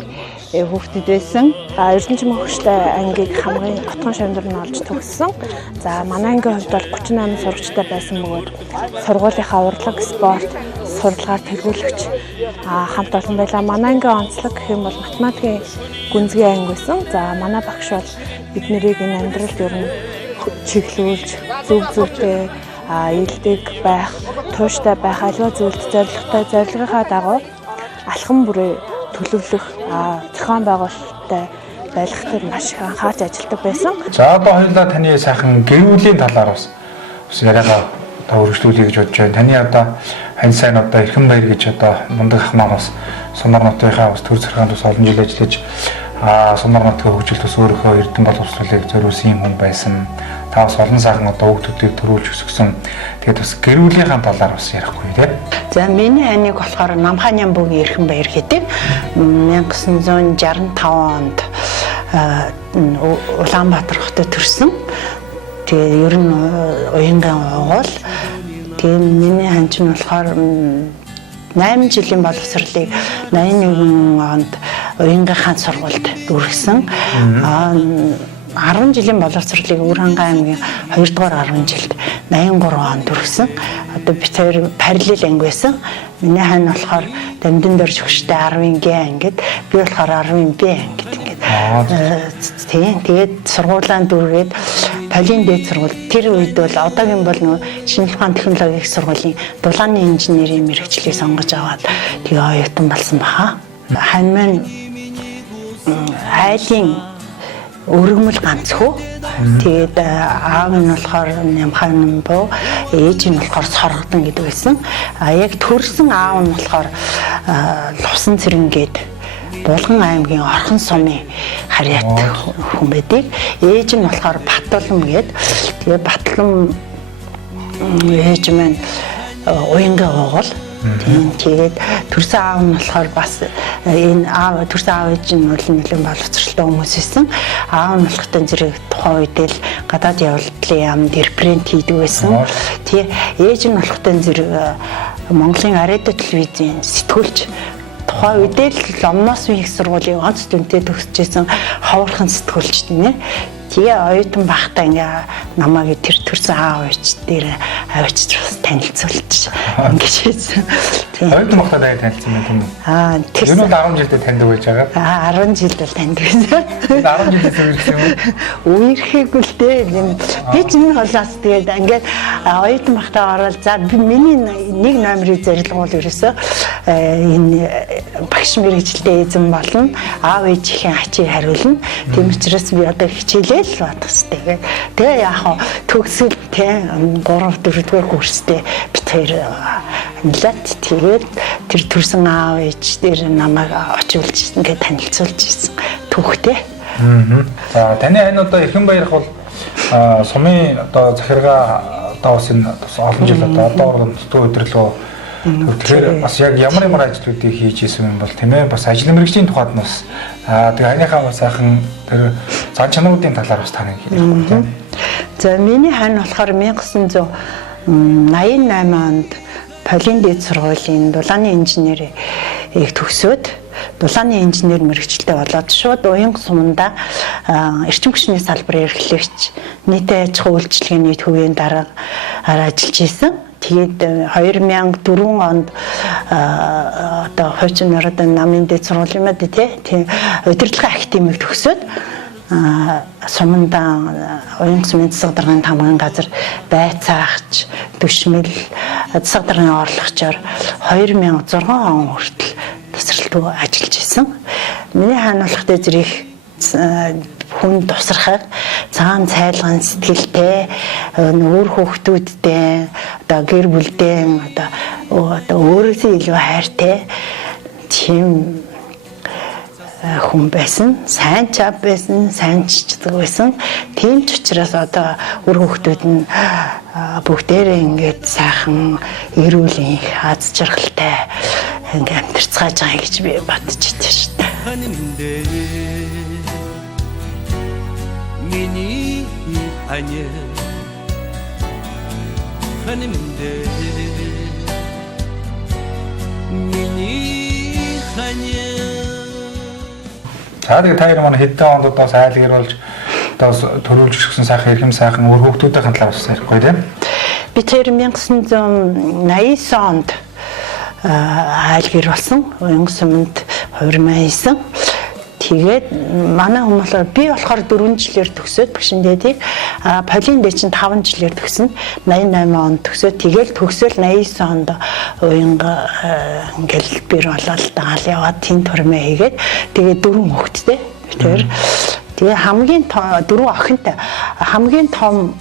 хүүхдүүд байсан. Эрдэнэ чимээ хөгжтэй ангийг хамгийн отхон шавнар нь олж төгссөн. За манай ангийн хувьд бол 38 сурагчтай байсан бөгөөд сургуулийнхаа урлаг спорт сурлагаар тэргүүлэгч хамт олон байлаа. Манай ангийн онцлог гэх юм бол математикийн гүнзгий анги байсан. За манай багш бол бид нарыг энэ амьдралд ер нь чиглүүлж зөв зүйтэй илдэг байх, тууштай байх, аливаа зүйлд зорилготой зорилгынхаа дагуу алхам бүрээ төлөвлөх зохион байгуулалттай байлгах төр маш их анхаарч ажилладаг байсан. За одоо хоёулаа таны сайхан гэр бүлийн талаар бас яриагаа өргөжлүүлье гэж бодож байна. Таны одоо хань сайн одоо эрхэм баяр гэж одоо мундаг ах маань бас Сунар нутгийнхаа бас төр зэргийн тус олон жил ажиллаж Сунар нутгийн хөгжил тус өөрийнхөө эрдэм боловсролыг зориулсан юм хүн байсан. Та бас олон сайхан одоо хүүхдүүдийг төрүүлж өсгсөн. Тэгээд бас гэр бүлийнхаа талаар бас ярихгүй тийм. За миний аниг болохоор Намханян бүгийн эрхэм баяр гэдэг 1965 онд Улаанбаатар хотод төрсөн. Тэгээд ер нь уянгаан угуул. Тэгээд миний хань чинь болохоор 8 жилийн боловсролыг 81 онд уянгийнхаа сургуульд үргэсэн. 10 жилийн боловсролыг Өвөрхангай аймгийн 2 дугаар 10 жилд 83 онд үргэсэн. Одоо би тэр параллел анги байсан. Миний хань болохоор Дамдын дөрж хөгжтэй 10-ын Г ангид, би болохоор 10-ын Б ангид ингээд. Тэгээд сургуулаа дүүргээд Полин дээд сургууль тэр үед бол одоогийн бол нөгөө шинжлэх ухааны технологийн сургуулийн дулааны инженерийн мэргэжлийг сонгож аваад тэгээ оюутан болсон баха. Хань маань айлын өргөмөл ганцхүү. Тэгээд аав нь болохоор Нямхан боо, ээж нь болохоор Соргодон гэдэг байсан. Яг төрсэн аав нь болохоор Лувсан Цэрэнгээд Булган аймгийн Орхон сумын харьяат хүн байдаг. Ээж нь болохоор Батулам гээд. Тэгээд Батулам ээж маань уянгаа угуул. Тэгээд төрсөн аав нь болохоор бас энэ төрсөн аав ээж нь бол нэлээд боловсролтой хүмүүс байсан. Аав нь болохтой зэрэг тухайн үед л гадаад явдлын яамд репрент хийдэг байсан. Тэгээ ээж нь болохтой зэрэг Монголын Ариадо телевизийн сэтгүүлч тухайн үед л Ломноос их сургуулийн онц дүнтэй төгсөжсэн ховорхон сэтгүүлч нэ. Тэгээ оюутан байхдаа ингээ намайг тэр төрсөн аав ээж дээр авчиж бас танилцуулж ингэж хийсэн. Оюутан байхдаа даяар танилцсан байх юм уу? Тэр энэ бол 10 жилдээ таньдаг байж байгаа. 10 жилд л таньдаг байсан. 10 жилдээс үерхсэн юм уу? Үерхэхгүй л дээ. Би ч энэ холоос тэгээд ингээд оюутан байхдаа ороод за би миний нэг номерыг зорилгоол ерөөсөө энэ багш мэрэгчлээ эзэн болно. Аав ээжийн ачийг хариулна. Тийм учраас би одоо хичээлэл бодох хэрэгтэй. Тэгээ яг төгсгөл те 3 4 дугаар курстэй бит хоёр нэлээд тэгээд тэр төрсэн аав ээж дээр намайг очиулж ингээд танилцуулж ирсэн түүхтэй. За таны ань одоо Эрхэнбаярх бол сумын одоо захиргаа одоо бас энэ олон жил одоо дутуу өдрөлөө тэгэхээр бас яг ямар ажлуудыг хийж исэн юм бол тийм ээ бас ажил мэргэжлийн тухайд нь бас тэгээ анийхаа бас сайхан тэр зан чанаруудын талаар бас таны хэлэх тийм. За миний хань болохоор 1988 онд Полин дээд сургуулийн дулааны инженерийг төгсөөд дулааны инженер мэргэжилтэй болоод шууд уянга суманда эрчим хүчний салбарын эрхлэгч нийтийн аж ахуй үйлчилгээний төвийн дарга ажиллаж исэн. Тэгээд 2004 онд одоо хуучин народын намын дэд сургуулийн мэд тийм удирдлагын академиг төгсөөд суманда уянга сумын засаг даргын тамгын газар байцаагч түшмэл засаг даргын орлогчоор 2006 он хүртэл тасралтгүй ажиллаж исэн. Миний хаануулгатай зэрэг хүн тусрахад цаан цайлган сэтгэлтэй өөр хүүхдүүдтэй одоо гэр бүлдээ одоо өөрөөсөө илүү хайртай тийм хүн байсан, сайн чав байсан, сайн чичдэг байсан. Тийм ч учраас одоо өөр хүүхдүүд нь бүгдээрээ ингээд сайхан эрүүлийн аз жаргалтай ингээд амьдарцгааж байгаа гэж би бодож байна шүү дээ. Миний аня ханимдэ миний ханя. За тэгээ та хоёр манай хэдэн онд одоо айлгэр болж одоо төрүүлж өгсөн сайхан эрхэм сайхан өөр хүүхдүүдийн талаар бас ярихгүй тийм. Би 1989 онд айлгэр болсон. Уянга суманд хувирмаа. Тэгээд манай хүмүүс би болохоор 4 жилээр төгсөөд багшин дээдийг Полин дээд чинь 5 жилээр төгсөн. 88 онд төгсөөд тэгээд төгсөөл 89 онд уянга ингээл бэр болоод даал яваад тийм турмаа хийгээд тэгээд 4 хүүхэдтэй. Тэгээ хамгийн 4 охинтой хамгийн том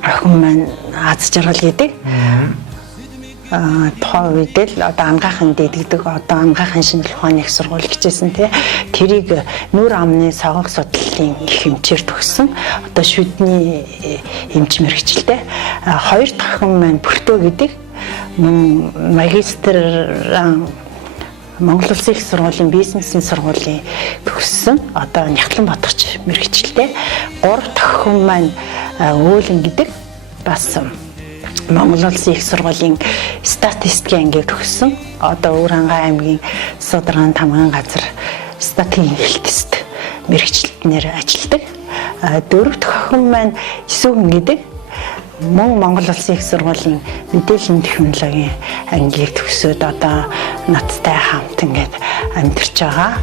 охин маань аз жаргал гэдэг. Тухайн үед л одоо ангаахан дийдэгдэг одоо ангаахан шинжлэх ухааны их сургууль гэжсэн тий. Тэрийг нүүр амны согог судлалын их хэмжээр төгссөн. Одоо шүдний эмч мэргэжилтэй. Хоёр дахь охин маань Бүртөө гэдэг магистр Монгол Улсын их сургуулийн бизнесийн сургуулийн төгссөн. Одоо Нягтланбатгач мэргэжилтэй. Гурав дахь охин маань Өөлөн гэдэг бас Монгол Улсын их сургуулийн статистикийн ангийг төгссөн. Одоо Өвөрхангай аймгийн засаг даргын тамгын газар статистикийн хэлтэст мэргэжилтнээр ажилладаг. Дөрөв дэх охин маань Исүүхэн гэдэг мөн Монгол Улсын их сургуулийн мэдээллийн технологийн ангийг төгсөөд одоо надтай хамт ингээд амьдарч байгаа.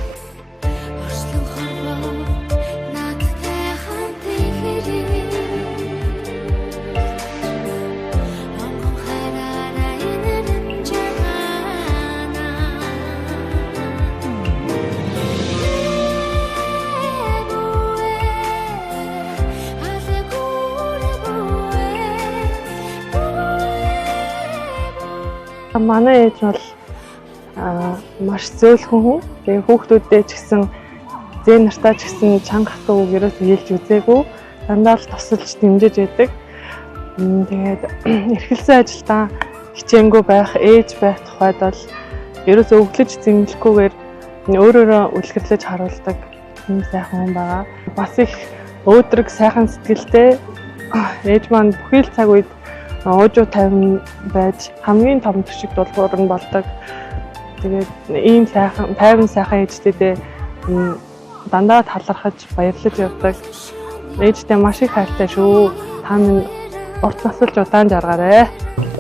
Манай ээж бол маш зөөлхөн хүн. Тэгээ хүүхдүүдтэй ч гэсэн зээ нартаа ч гэсэн чанга хатуу үг ерөөсөө хэлж үзээгүй. Дандаа л тусалж дэмжиж байдаг. Тэгээд эрхэлсэн ажилдаа хичээнгүй байх, ээж байх тухайд бол ерөөсөө өглөж зэмлэхгүйгээр өөрөөрөө үлгэрлэж харуулдаг юм сайхан хүн байгаа. Бас их өөдрөг сайхан сэтгэлтэй. Ээж маань бүхий л цаг үед уужуу тавин байж хамгийн том төшиг дулуур нь болдог. Тэгээд ийм сайхан, тайван сайхан ээжтэйдээ дандаа талархаж баярлаж явдаг. Ээжтэй маш их хайртай шүү. Та минь урт насалж удаан жаргаарай.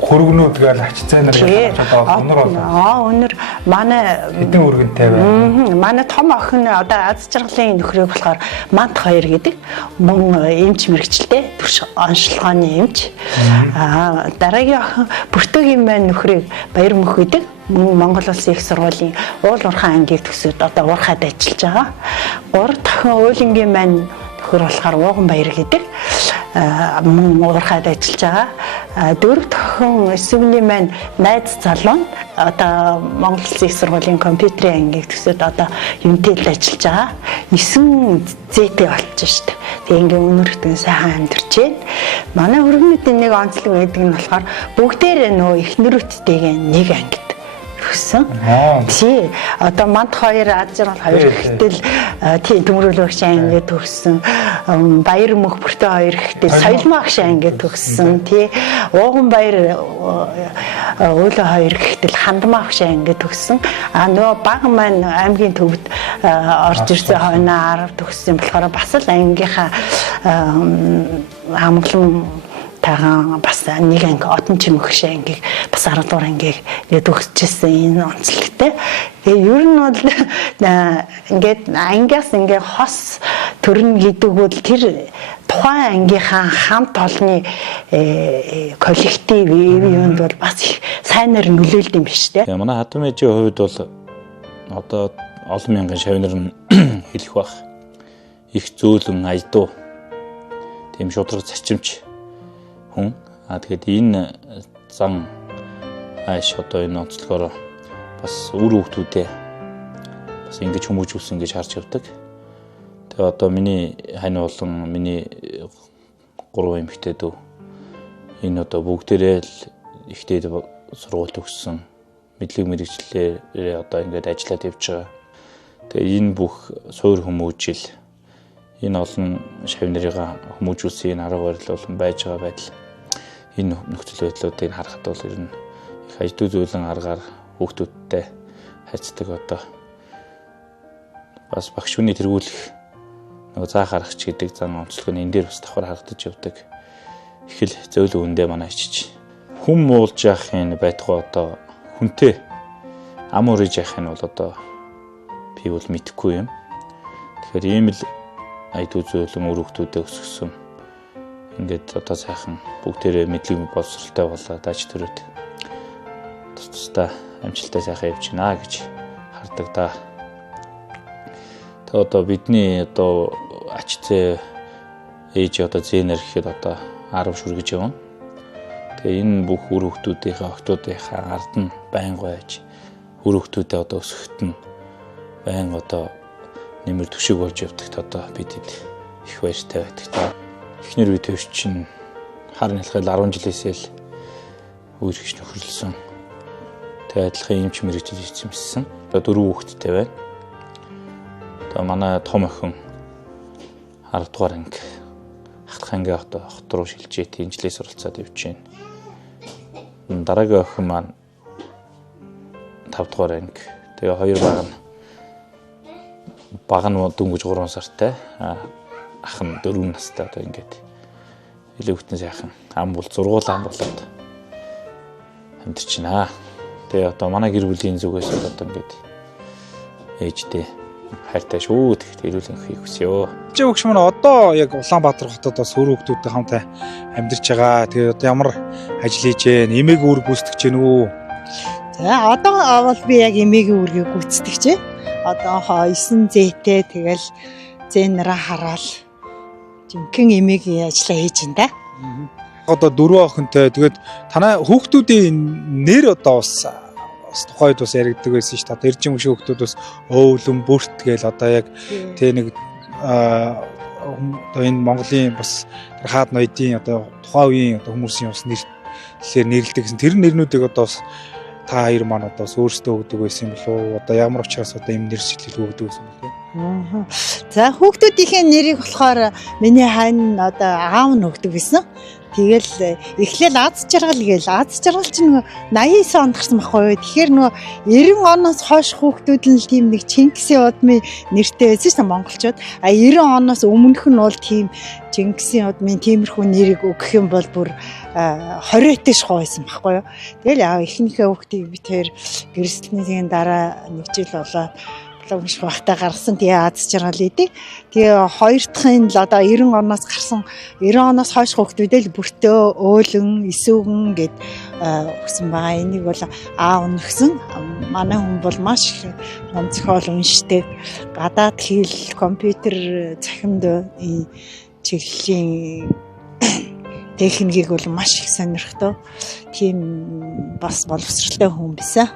Хөргөнүүд гээл ачцаа нар гэж одоо өнөр болоо. Өнөр манай хэдэн өргөнтэй байна. Манай том охин одоо аз жаргалын нөхрөө болохоор Мант 2 гэдэг мөн эмч мэргэжилтэй төрш онцлогооны эмч. Дараагийн охин Бүртөөгийн маань нөхрийг Баяр мөх гэдэг Монгол Улсын их сургуулийн уул уурхай ангийг төгсөөд одоо уурхайд ажиллаж байгаа. 3 дахин уулингийн маань нөхөр болохоор Ууган Баяр гэдэг мөн уурхайд ажиллаж байгаа. 4 дахин эсвэний маань найз залуу одоо Монгол Улсын их сургуулийн компьютерийн ангийг төгсөөд одоо Юмтэлд ажиллаж байгаа. 9 зээтэй болчих шүү дээ. Тэгээ ингээ өнөртөн сайхан амьдарч байна. Манай өргөмөдийн нэг онцлог байдаг нь болохоор бүгдээрээ нөө эхнэрүүдтэйгээ нэг ангид төгссөн. Тий. Одоо манд 2 аз жаргал 2 гэтэл тий төмрөл багш ангид төгссөн. Баяр мөх бүртээ 2 гэтэл соёлмоо багш ангид төгссөн. Тий. Ууган Баяр өөлөө 2 гэтэл хандмаа багш ангид төгссөн. Нөгөө баг маань аймгийн төвд орж ирсэн хойноо 10 төгссөн болохоор бас л ангийнхаа амглан тагаан бас нэг анги одон чимэг ангийг бас 10 дугаар ангийг төгсөжсэн энэ онцлогтой. Тэгээ ер нь бол ингээд ангиас ингээ хос төрн гэдэг бол тэр тухайн ангийнхаа хамт олонны коллектив юунд бол бас их сайнаар нөлөөлд юм биш үү? Тэгээ манай хадам ээжийн хувьд бол одоо олон мянган шавнар нь хэлэх бах. Их зөөлөн айдуу. Тийм шудраг зарчимч хүн. Тэгэхээр энэ зан ааш одоо энэ онцлогоор бас үр хүүхдүүдээ бас ингэж хүмүүжүүлсэн гэж харж явдаг. Тэгээ одоо миний хань болон миний 3 эмэгтэй дүү энэ одоо бүгдээрээ л ихтэй сургууль төгссөн мэдлэг мэрэгчлэлээр одоо ингэж ажиллаад явж байгаа. Тэгээ энэ бүх суур хүмүүжил энэ олон шавнарыгаа хүмүүжүүлсэн энэ арга барил болон байж байгаа байдал энэ нөхцөл байдлуудыг харахад бол ер нь их ажил зөөлөн аргаар хүүхдүүдтэй харьцдаг одоо бас багш хүний тэргүүлэх нөгөө заа харагч гэдэг зан онцлог нь энэ дээр бас давхар харагдаж явдаг. Их л зөөлөн үндэ манай ичиж хүм муулж яахын байтугай одоо хүнтэй ам уриж яахын бол одоо би бол мэдэхгүй юм. Тэгэхээр ийм л айдуу зөөлөн үр хүүхдүүдээ өсгсөн. Ингээд одоо сайхан бүгдээрээ мэдлэг боловсралтай болоод аж төрөд тусдаа амжилттай сайхан явж байна гэж хардаг да. Тэгээ одоо бидний одоо ачцээ ээж одоо зээнэр гэхэд одоо 10 шүргэж явна. Тэгээ энэ бүх үр хүүхдүүдийнхээ октоодынхаа ард нь байнга байж үр хүүхдүүдээ одоо өсгөхт нь байнга одоо нэмэр төшиг болж явдагт одоо бидэд их баяртай байдаг та. Эхнэр үе төвч чинь хар нэлхэл 10 жилээсээ л өөрөгч нөхөрлсөн. Тэгээ адилхан эмч мэрэгчл хийсэн. Одоо 4 хүүхэдтэй байна. Одоо манай том охин 10 дугаар анги ахлах анги одоо хот руу шилжээ тэнцлээс суралцаад явж байна. Дараагийн охин маань 5 дугаар анги. Тэгээ хоёр баг нь дөнгөж 3 сартай. Ах нь 4 настай одоо ингээд илүү хөтөн сайхан ам бол зургуул ам болоод амьдч байна. Тэгээ одоо манай гэр бүлийн зүгээс одоо ингээд ээжтэй хайртай шүү гэхдээ ирүүлэн хийх хүсье. Чи өгч мөн одоо яг Улаанбаатар хотод бас өөр хүүхдүүдтэй хамт амьдарч байгаа. Тэгээ одоо ямар ажил хийж гэн, эмээг үүрэг гүйцэтгэж гэн үү? За одоо бол би яг эмээгийн үүргийг гүйцэтгэж байна. Одоо 9 зээтэй тэгэл зээнраа хараал жинхэнэ эмээгийн ажиллаа хийж байна да. Одоо 4 охинтой тэгээд танай хүүхдүүдийн нэр одоо бас тухайд бас яригддаг байсан шүү дээ. Одоо эржим өшөө хүүхдүүд бас өвлөн бүрт гээл одоо яг тэ нэг одоо энэ Монголын бас хаад ноёдын одоо тухайн үеийн одоо хүмүүсийн бас нэрлэлээр нэрлэдэг гэсэн тэр нэрнүүдийг одоо бас та хоёр маань одоо өөрсдөө өгдөг байсан юм болов уу? Одоо ямар учраас одоо юм нэр сэтлэл өгдөг байсан бэ? За хүүхдүүдийнхээ нэрийг болохоор миний хань одоо аав нь өгдөг байсан. Тэгэл эхлээл аз жаргал гээл аз жаргал чинь 89 онд гарсан байхгүй юу. Тэгэхээр нөгөө 90 оноос хойш хүүхдүүд нь тийм нэг Чингисийн удмын нэртэй байсан шүү дээ монголчууд. 90 оноос өмнөх нь бол тийм Чингисийн удмын тиймэрхүү нэрийг өгөх юм бол бүр 20-тэй шахуу байсан байхгүй юу. Тэгэл яа ихнийхээ хүүхдийг би тэр гэрэлтний дараа нэг жил болоод Уламж багтаа гаргасан тэгээ аз жаргал идэг. Тэгээ хоёр дахын л одоо 90 оноос гарсан 90 оноос хойш хүүхдүүдэл бүртөө өөлөн, эсүүгэн гэд өгсөн байгаа. Энийг бол аав нь өгсөн. Манай хүн бол маш ном зохиол уншдаг. Гадаад хэл, компьютер, цахимд чиглэлийн техникийг бол маш их сонирхтой. Тийм бас боловсралтай хүн байсан.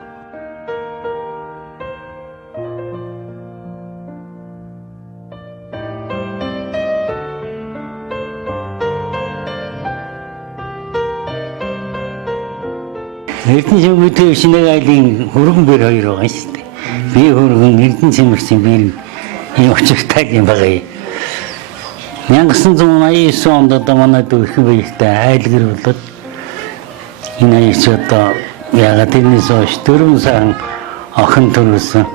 Эрдэнэ цэвэртэй шинэ айлын хөргөн бэр хоёр байгаа шүү дээ. Би хөргөн эрдэнэ цэвэрсэн бэр ийм очиртай юм байгаа. 1989 онд одоо манай дүү их баяртай айлгэр болоод энэ аяч одоо ягаад тэрнээс хойш 4 сар охин төрүүлсэн.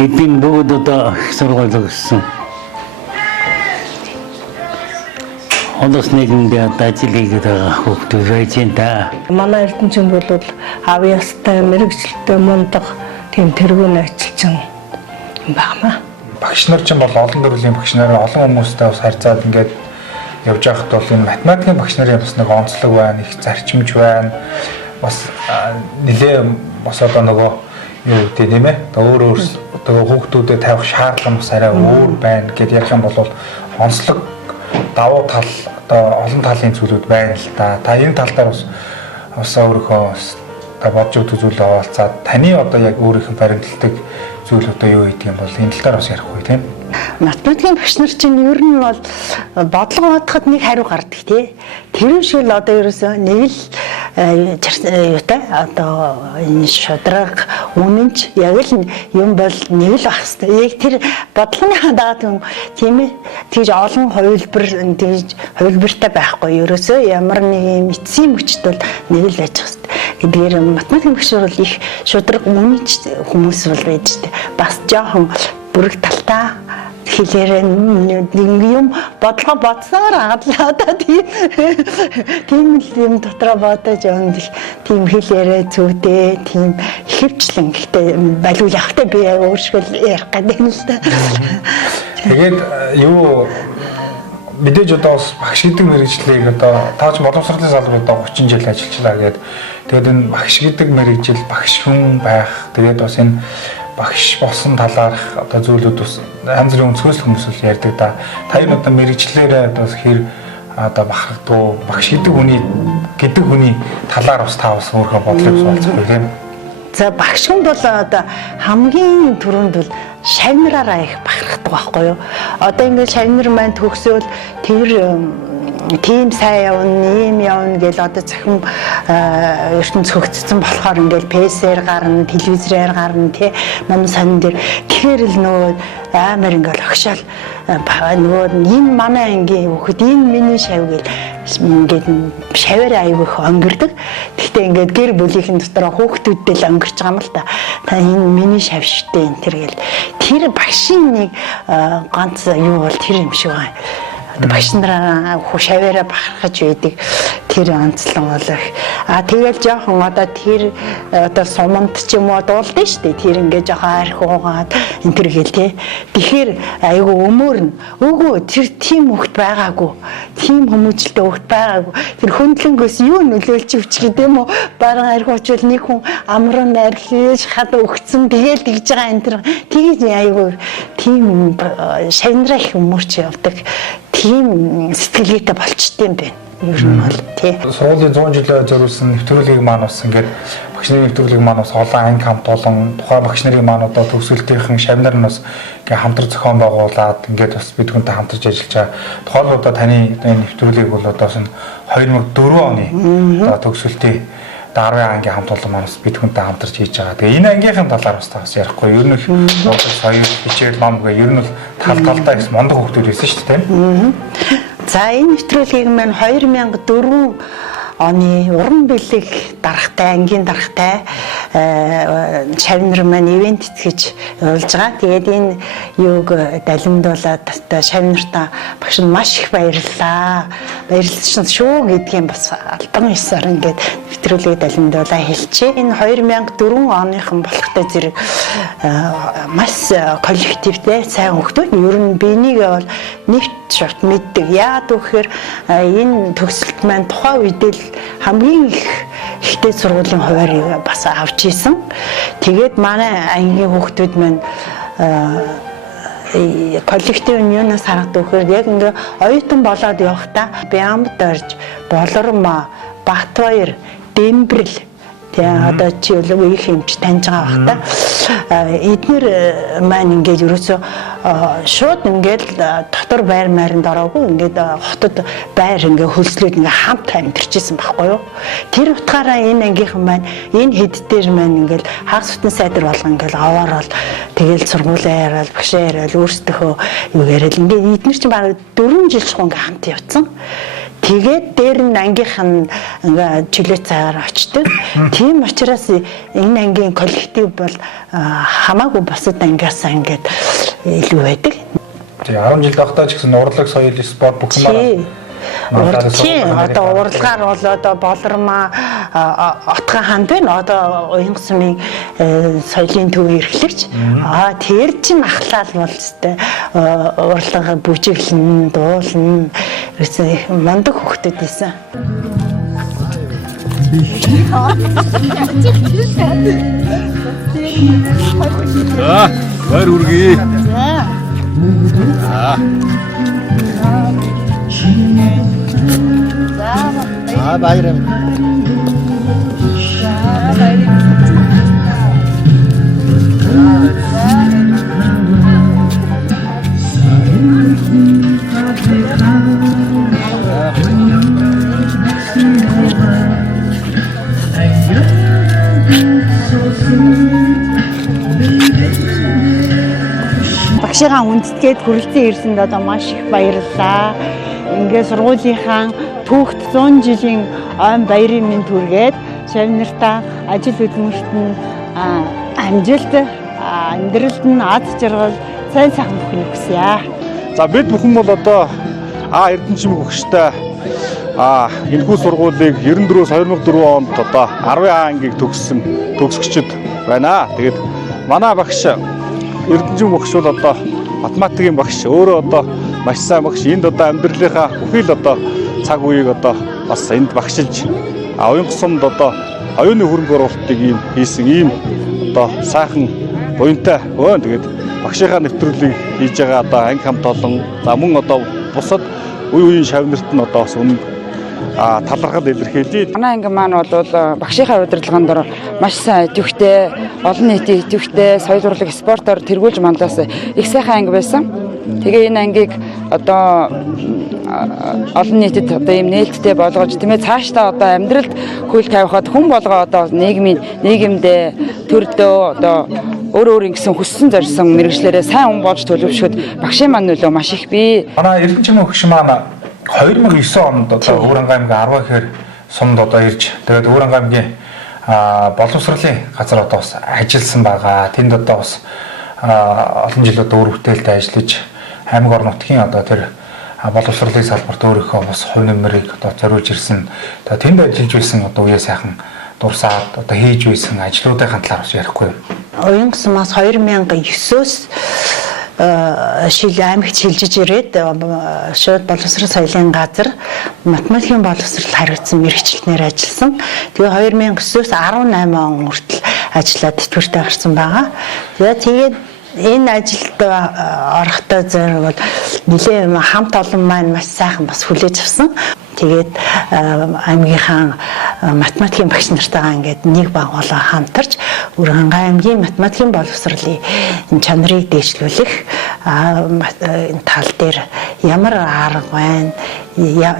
Эдийн бүгд одоо их сургууль өгсөн. Одоос нэгэн ажил хийгээд байгаа хүүхдүүд байж энэ да. Манай эрдэнэчин бол аав ястай мэрэгчлээ мундаг тийм тэргүүн ажилчин байна. Багш нар ч бол олон төрлийн багш нар олон хүмүүстэй бас харьцаад ингээд явж байхад бол энэ математикийн багш нарын бас нэг онцлог байна, их зарчимж байна. Бас нэлээ бас одоо нөгөө юу гэдэг тийм ээ. Өөр одоо хүүхдүүдэд тавих шаардлага бас арай өөр байна гэдээ ярих юм бол онцлог давуу тал одоо олон талын зүйлүүд байна л да. Та энэ тал дээр бас өөрийнхөө та бодж өгдөг зүйлээ хаваалцаад таны одоо яг өөрийнх нь баримтлагдаг зүйл одоо юу гэдэг юм бол энэ тал дээр бас ярих үе тийм. Математикийн багш нар чинь ер нь бол бодлого бодоход нэг хариу гардаг тий. Тэр шиг л одоо ерөөсөө нэг л юутай одоо энэ шудраг үнэнч яг л юм бол нэг л байх хэрэгтэй. Яг тэр бодлогын дагаад юм тийм ээ. Тэгж олон тэгж хувилбартай байхгүй. Ерөөсөө ямар нэг юм эцсийн мөчд бол нэг л байж хэрэгтэй. Эдгээр математикийн багш нар бол их шудраг үнэнч хүмүүс бол байж дээ. Бас жоохон бүрэг талтай хэлээр юм бодлого бодсоор агадлаа одоо тийм л юм дотроо бодож явна тийм хэлээрээ зүгдээ тийм ихэвчлэн гэхдээ балиул явахтай би өөрсгөл ярих гэдэг юм л да. Тэгээд юу мэдээж одоо бас багш гэдэг мэргэжлийг одоо тааж боловсролын салбарт 30 жил ажиллажлаа гэдэг. Тэгээд энэ багш гэдэг мэргэжил багш хүн байх. Тэгээд бас энэ багш болсон талаарх одоо зүйлүүд бас янз бүрийн өнцгөөс хүмүүс л ярьдаг да. Та энэ одоо мэргэжлээрээ бас хэр одоо бахардгүй багш гэдэг хүний талаар бас та бас өөрийнхөө бодлыг суулцах тийм. За багш хүн бол одоо хамгийн түрүүнд бол шавнараараа их бахархдаг байхгүй юу. Одоо ингээд шавнар маань төгсөөл тэр тийм сайн явна, ийм явна гэж одоо захим ертөнц хөгжсөн болохоор ингээл ПС-ээр гарна, телевизээр гарна тий ном сонин дээр тэгэхээр л нөгөө амар ингээл огшаал нөгөө энэ манай ангийн хүүхэд энэ миний шав гэж ингээд шаваар аяг их өнгөрдөг. Гэхдээ ингээд гэр бүлийнхэн дотор хүүхдүүдтэй л өнгөрч байгаа юм л та. Та энэ миний шав швтэй энэ тэр гэл тэр багшийн нэг ганц юу бол тэр юм шиг байна. Багш нараа шаваараа бахархаж байдаг тэр онцлог болох. Тэгэл жоохон одоо тэр одоо суманд ч юм уу дуулдаг шүү дээ. Тэр ингээ жоохон архиугаад энэ төр гэл тий. Тэгэхээр айгу өмөрн. Үгүй тэр тийм хөвгт байгаагүй. Тийм хүмүүжлтэй хөвгт байгаагүй. Тэр хөндлөнгөөс юу нөлөөлж өвч гэдэг юм уу? Баран архиучвал нэг хүн амрын архиж хад өгцөн тэгэл тэгж байгаа энэ тэр тэгж айгу тийм шавнараа их өмөрч явдаг. Тийм сэтгэлгээтэй болчтой юм байна. Ер нь бол тий. Сургуулийн 100 жилээр зориулсан нэвтрүүлгийг маань бас ингээд багш нарын нэвтрүүлгийг маань бас олон анги хамт олон тухайн багш нарын маань одоо төгсгөлтийнхэн шавнар нь бас ингээд хамтран зохион байгуулад ингээд бас бид хүнтэй хамтарч ажиллаж байгаа. Тухайн одоо таны энэ нэвтрүүлгийг бол одоо 2004 оны одоо төгсгөлтийн 10 ангийн хамт олон маань бас бид хүнтэй хамтарч хийж байгаа. Тэгээ энэ ангийнхан талаар бас таас ярихгүй. Ер нь их соёл хичээл ном гэ ер нь бол талдаа их мондог хүүхдүүд байсан шүү дээ тийм. За энэ нэвтрүүлгийг маань 2004 оны уран бэлэг даргатай, ангийн даргатай шавнар маань ивент итгэж явуулж байгаа. Тэгээд энэ юуг далимдуулаад шавнартаа багш нь маш их баярлалаа. Баярлалаа шүү гэдгийг бас албан ёсоор ингээд нэвтрүүлгийг далимдуулаа хэлчихье. Энэ 2004 оныхон болохтой зэрэг маш коллективтэй сайн хүмүүс ер нь биенийгээ бол нэгт шат мэддэг. Яагаад гэвэл энэ төгсөлт маань тухайн үед л хамгийн ихтэй сургуулийн хуваарийг бас авч исэн. Тэгээд манай ангийн хүүхдүүд маань коллектив юунаас харагдав гэхээр яг ингээ оюутан болоод явахдаа Бямд орж, Болормо, Батбаяр, Дэмбэрэл тэгээ одоо чи үеийнх юмч таньж байгаа бахта эднэр маань ингээд ерөөсөө шууд ингээд дотор байр майранд ороогүй ингээд хотод байр ингээд хөлслөөд ингээд хамт амьдэрчээсэн байхгүй юу. Тэр утгаараа энэ ангийнхан маань энэ хэд дээр маань ингээд хагас бүтэн сайдар болгон ингээд аваарал тэгээл сургуулаа яриад багшаа яриад өөрсдөө юу яриад ингээд эднэр чинь баг 4 жил чухал ингээд хамт явцсан. Тэгээд дээр нь ангийнх нь ингээ чөлөө цагаар очдөг. Тийм учраас энэ ангийн коллектив бол хамаагүй бусад ангиас ингээд илүү байдаг. Тий 10 жил тахтаа ч гэсэн урлаг, соёл, спорт бүх юм аа. Одоо урлагаар бол одоо Болормо отгон ханд байна. Одоо уян сумын соёлын төв эрхлэгч. Тэр чинь ахлал бол өстэй урлага бүжиглэн, дуулна. Ерөөсөө мундаг хөхтөд байсан. Баяр хүргэе. Баярам. Багшигаа үндсгээд хүрэлцэн ирсэнд одоо маш их баярлалаа. Ингээд сургуулийнхаа түүхт 100 жилийн ойн баярын мэнд хүргээд шавнартаа ажил хөдөлмөрт нь амжилт, амьдралд нь аз жаргал, сайн сайхан бүхнийг хүсье. За бид бүхэн бол одоо Эрдэнэчим хөгштэй энэхүү сургуулийг 94-өөс 2004 онд одоо 10 ангийг төгссөн төгсөгчд байна. Тэгээд манай багш Эрдэнэчим хөгш бол одоо математикийн багш, өөрөө одоо маш сайн багш. Энд одоо амьдралынхаа бүхий л одоо цаг үеийг одоо бас энд багшилж оюун сумд одоо оюуны хөрөнгө оруулалтыг хийсэн ийм одоо сайхан буянтай өө тэгээд багшийнхаа нэвтрүүлгийг хийж байгаа одоо анги хамт олон за мөн одоо бусад үе үеийн шавнарт нь одоо бас өмнө талархал илэрхийлээ. Манай анги маань бол багшийнхаа удирдлагын дор маш сайн идэвхтэй, олон нийтийн идэвхтэй, соёл урлаг, спортоор тэргүүлж манлаас их сайхан анги байсан. Тэгээ энэ ангийг одоо олон нийтэд одоо ийм нээлттэй болгож тийм ээ цаашдаа одоо амьдралд хөл тавихад хүн болгоо одоо нийгэмдээ төрдөө одоо өөр ингэсэн хүссэн зорьсон мэрэгчлэрээ сайн хүн болж төлөвшөхөд багшийн маань нөлөө маш их бий. Манай Эрдэнэчим хөгш маань 2009 онд одоо Өвөрангай аймгийн 10 ихэр сумд одоо ирж тэгээд Өвөрангай аймгийн боловсролын газар одоо бас ажилласан байгаа. Тэнд одоо бас олон жил одоо өр бүтээлтэй ажиллаж аймаг орон нутгийн одоо тэр боловсролын салбарт өөрийнхөө бас хувь нэмрийг одоо зориулж ирсэн. Тэгээд тэнд ажиллаж байсан одоо үе сайхан дурсаад одоо хийж байсан ажлуудын талаар бас ярихгүй юм. Оюун сумаас 2009-өөс аймагт шилжиж ирээд шууд боловсрол соёлын газар математикийн боловсрол харагдсан мэргэжилтнээр ажилласан. Тэгээ 2009-өөс 18 он хүртэл ажиллаад тэтгэвртэй гарсан байгаа. Тэгээд энэ ажилд орохдоо зөвхөн нэлээд хамт олон маань маш сайхан бас хүлээж авсан. Тэгээд аймгийнхаа математикийн багш нартайгаа ингээд нэг баг болоо хамтарч Өвөрангай аймгийн математикийн боловсролын чанарыг дээшлүүлэх тал дээр ямар арга байна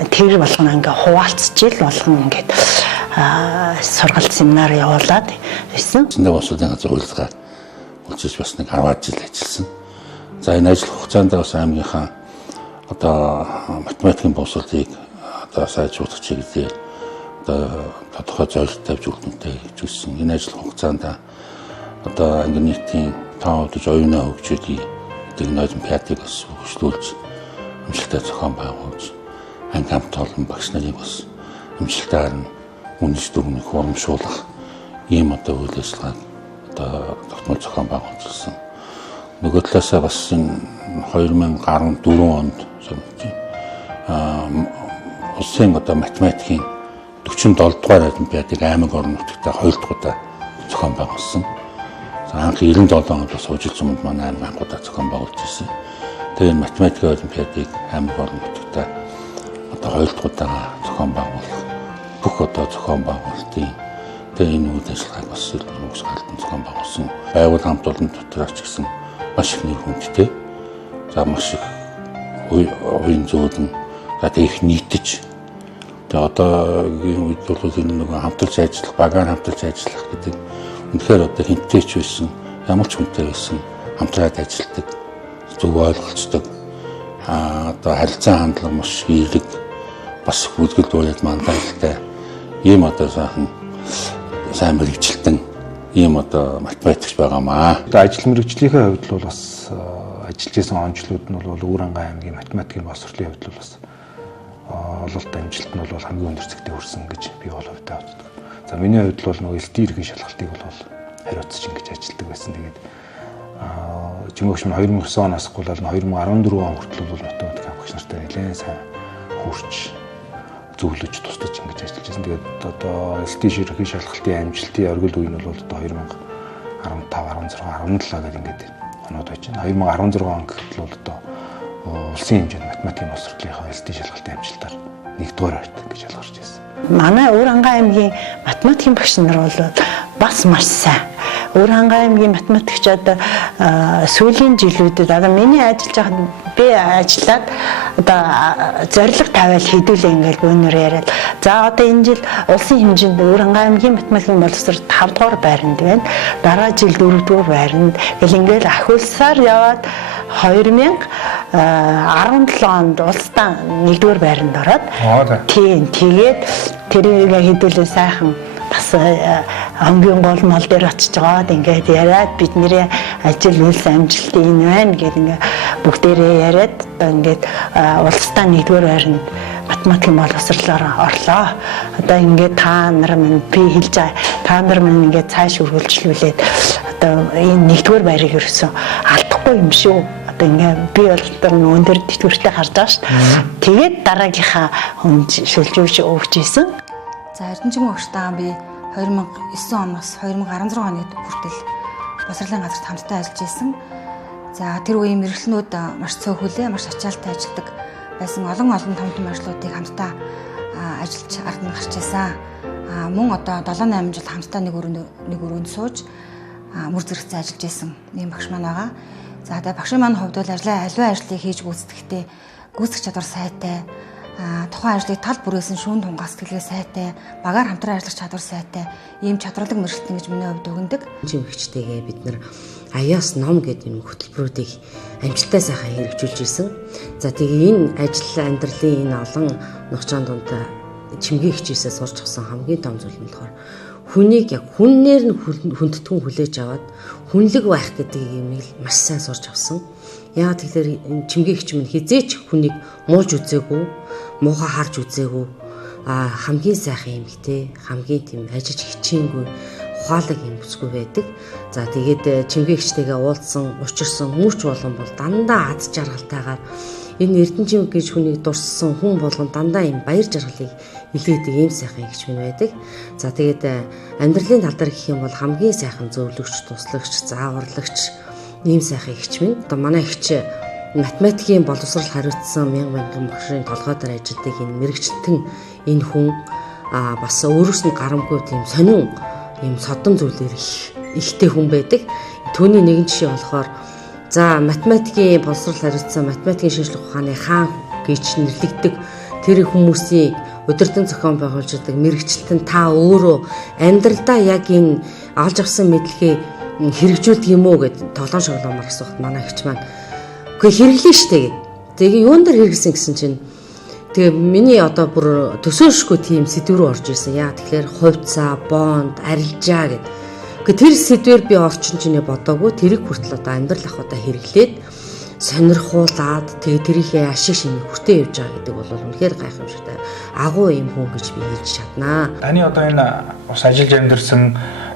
тэр болгоно ингээд хуваалцж ил болгон ингээд сургалт семинар явуулаад байсан. Зэндээ босуудын газар үйлдвэр үлчиж бас нэг 10 жил ажилласан. За энэ ажил хугацаанд бас аймгийнхаа одоо математикийн боловсролыг одоо сайжруулах чиглэлээр одоо тодорхой зорилт тавьж үлдэнтэй гэж үзсэн. Энэ ажил хугацаанд одоо англи нийтийн тоон удаж оюунаа хөгжүүлэх гэдэг нь олимпиадыг бас хөгжлүүлж амжилттай зохион байгуулж анги хамт олон багш нарыг бас амжилтаар нь үнэс дүгнэх урамшуулах ийм одоо үйл ажиллагааг одоо тогтмол зохион байгуулсан. Нөгөө талаасаа бас энэ 2014 онд улсын одоо математикийн 47 дугаар олимпиадыг аймаг орон нутагтаа 2 дугаараа зохион байгуулсан. Анх 97 онд бас уужилт суманд манай аймаг анхудаа зохион байгуулж ирсэн. Тэгээд математикийн олимпиадыг аймаг орон нутагтаа одоо 2 дугаараа зохион байгуулах бүх одоо зохион байгуулалтын тэгээд энэ үйл ажиллагааг бас мөнгөс галдан зохион байгуулсан. Байгуул хамт олон дотор ч гэсэн маш их нэр хүндтэй. За маш их уян зөөлөн их нийтэж тэгээ одоогийн үед бол энэ нэг хамтарч ажиллах, багаар хамтарч ажиллах гэдэг үнэхээр одоо хинттэй ч байсан, ямар ч хүнтэй байсан хамтраад ажилладаг, зөв ойлголцдог. Одоо харилцаа хандлага маш эерэг, бас үлгэл дуурайл мандалтай ийм одоо сайн мэрэгчлэн ийм одоо математикч байгаамаа. Одоо ажил мэрэгжлийнхээ хувьд бол бас ажиллаж исэн онцлог нь бол Өвөрангай аймгийн математикийн боловсролын хувьд бол бас ололт амжилт нь бол хамгийн өндөр зэгтээ хүрсэн гэж би бол хувьдаа боддог. За миний хувьд бол нөгөө LT ерхий шалгалтыг бол хариуцж ингэж ажилладаг байсан. Тэгээд жимгөөч нь 2009 оноос гол 2014 он хүртэл бол математик багш нартай нэлээд сайн хурц зөвлөж тусдаж ингэж ажиллаж байсан. Тэгээд одоо LT ерхий шалгалтын амжилтын оргил үе нь бол одоо 2015, 16, 17 гэдэг ингээд оноод байж байна. 2016 он гэхэд бол одоо улсын хэмжээнд математикийн боловсролынхаа LT шалгалтын амжилтаар 1-р байт гэж ялгарч байсан. Манай Өвөрангай аймгийн математикийн багш нар бол бас маш сайн. Өвөрангай аймгийн математикчид сүүлийн жилүүдэд одоо миний ажиллаж байхад би ажиллаад одоо зорилго тавиал хэдүүлээ ингээл бөөнөр яриад за одоо энэ жил улсын хэмжээнд Өвөрангай аймгийн математикийн боловсрол 5-р байранд байна. Дараа жил 4-р байранд гэл ингээл ахиулсаар яваад 2017 онд улсдаа 1-р байранд ороод тийм тэгээд тэрийг хэдүүлээ сайхан бас хамгийн гол мал дээр очиж байгаад ингээд яриад бидний ажил үйлс амжилт энэ байна гэдэг ингээд бүгдээрээ яриад одоо ингээд улсдаа 1-р байранд математикийн боловсролоор орлоо. Одоо ингээд та нар минь би хэлж байгаа та нар минь ингээд цааш үргэлжлүүлээд одоо энэ 1-р байрыг ерөөсөө алдахгүй юм шүү. Одоо ингээд би бол өндөр тэтгэвртэй харж байгаа шүү. Тэгээд дараагийнхаа шүлжүүлж өгч ийсэн. За Эрдэнэчмийн багштайгаа би 2009 оноос 2016 оны хүртэл боловсролын газарт хамтдаа ажиллаж байсан. За тэр үеийн мэргэжлэнүүд маш цөөхөлөө, маш ачаалттай ажилладаг байсан. Олон том ажлуудыг хамтдаа ажиллаж ардна гарч байсан. Мөн одоо 7-8 жил хамтдаа нэг өрөөнд сууж мөр зэрэгцээ ажиллаж байсан ийм багш маань байгаа. За тэгээ багшийн маань хувьд бол аливаа ажлыг хийж гүйцэтгэхдээ гүйцэх чадвар сайтай, тухайн ажлыг тал бүрээсэн шүүн тунгаа сэтгэлгээ сайтай, багаар хамтран ажиллах чадвар сайтай, ийм чадварлаг мэргэжилтэн гэж миний хувьд өгөндөг. Жимгэгчтэйгээ бид нар аяас ном гэдэг юм хөтөлбөрүүдийг амжилттай сайхан хэрэгжүүлж ирсэн. За тэгээ энэ ажил амьдралын энэ олон нухчаан дунд чимгээгчээсээ сурч авсан хамгийн том зүйл нь болохоор хүнийг яг хүннээр нь хүндэтгэн хүлээж аваад хүнлэг байх гэдэг юмыг маш сайн сурч авсан. Яагаад тэгэхээр чимгээгч минь хизээч хүнийг мууж үзээгүй, муухай харж үзээгүй, хамгийн сайхан эмэгтэй, хамгийн тийм ажиж хичээнгүй, ухаалаг юм бүсгүй байдаг. За тэгээд чимгээгчтэйгээ уулзсан, учирсан хүмүүч болгон бол дандаа аз жаргалтайгаар энэ Эрдэнэчим гэж хүнийг дурссан хүн болгон дандаа юм баяр жаргалыг илгээдэг ийм сайхан эгч минь байдаг. За тэгээд амьдралын тал дээр гэх юм бол хамгийн сайхан зөвлөгч, туслагч, зааварлагч ийм сайхан эгч минь. Одоо манай эгч математикийн боловсрол хариуцсан мянган багшийн толгой дээр ажилладаг энэ мэрэгчлэн энэ хүн бас өөрөөс нь гарамгүй тийм сонин ийм содон зүйлээр ихтэй хүн байдаг. Түүний нэгэн жишээ болохоор за математикийн боловсрол хариуцсан математикийн шинжлэх ухааны хаан гэж нэрлэгддэг тэр хүмүүсийн удирдан зохион байгуулж байгаа мэрэгчлэн та өөрөө амьдралдаа яг энэ олж авсан мэдлэгээ хэрэгжүүлдэг юм уу гэд тоглоом шоглоомор асуухад манай эгч маань үгүй хэрэглэн штэ гэд. Тэгээ юун дээр хэрэгсэн гэсэн чинь Тэгээ миний одоо бүр төсөөлшгүй тийм сэдв рүү орж ирсэн. Яа тэгэхээр хувьцаа, бонд, арилжаа гэдэг. Тэр сэдвээр би орчин чинээ бодоогүй. Тэрийг хүртэл одоо амьдрал ахуйдаа хэрэглээд сонирхуулаад тэгээ тэрийнхээ ашиг шинийг хүртээ явж байгаа гэдэг бол үнэхээр гайхамшигтай. Агуу юм хүн гэж би хэлж чаднаа. Таны одоо энэ бас ажиллаж амьдэрсэн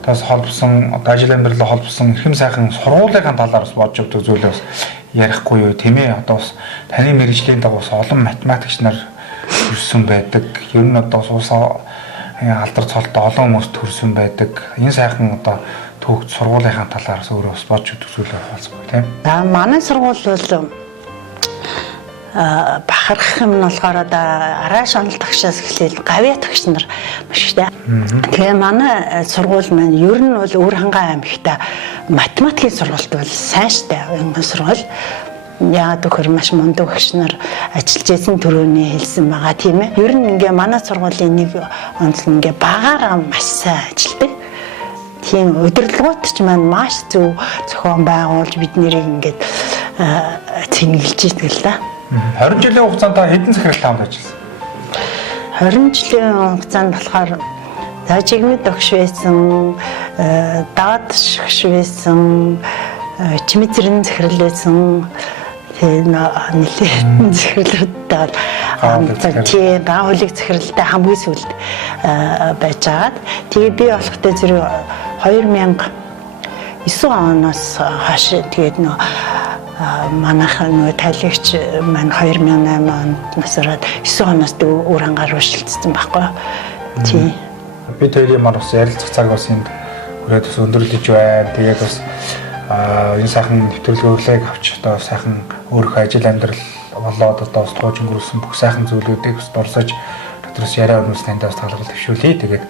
тас холбосон одоо ажил амьдралаа холбосон хэм сайхан сургуулийнхаа талаар бас бодж өгдөг зүйлээ бас ярихгүй юу тийм ээ. Одоо бас таны мэргэжлийн дагуу олон математикч нар төрсөн байдаг. Ер нь одоо суусаа алдар цолтой олон хүмүүс төрсөн байдаг. Энэ сайхан одоо төгс сургуулийнхаа талаараас өөрөө бас бодж өгдөг зүйлээ хаалцгүй тийм. За манай сургууль бол бахарх юм нь болохоор одоо арай шанал тагшаас эхлээл гавья тагш нар маш ихтэй. Тэгээ манай сургууль маань ер нь бол Өвөр хангаан аймагта математикийн сургуульд бол сайн штэ энэ сургууль. Яагаад гэхээр маш мундаг багш нар ажиллаж байсан төрөний хэлсэн байгаа тийм ээ. Ер нь ингээ манай сургуулийн нэг онцлог ингээ багаараа маш сайн ажилдаг. Тийм удирдлагууд ч маань маш зөв зохион байгуулж бид нэрийг ингээд цэнгэлж идэг л да. 20 жилийн хугацаанд хэдэн захирал таамд ажилласан? 20 жилийн хугацаанд болохоор зажигмэд өгш байсан, даад шгш байсан, чимэцэрэн захирал байсан. Тэгээ нэлээд захирлуудтай тийм баахуулыг захиралтай хамгийн сүүлд байж байгаад тэгээ би болохтой зэрэг 2009 оноос хойш тэгээд манайхан тайлэгч маань 2008 онд насраад 9 оноос Өвөр хангаар руу шилжсэн байхгүй. Тийм. Би тэрийн маань бас ярилцах цаг бас энд хүрээд бас өндөрлөж байна. Тэгээд бас энэ сайхан нэвтрүүлгийг авч одоо сайхан өөрийнхөө ажил амьдрал болоод одоо бас тууж өнгөрүүлсэн бүх сайхан зүйлүүдийг бас дурсаж дотроос яриа өрнөс таньдаа бас талархал төвшүүлье. Тэгээд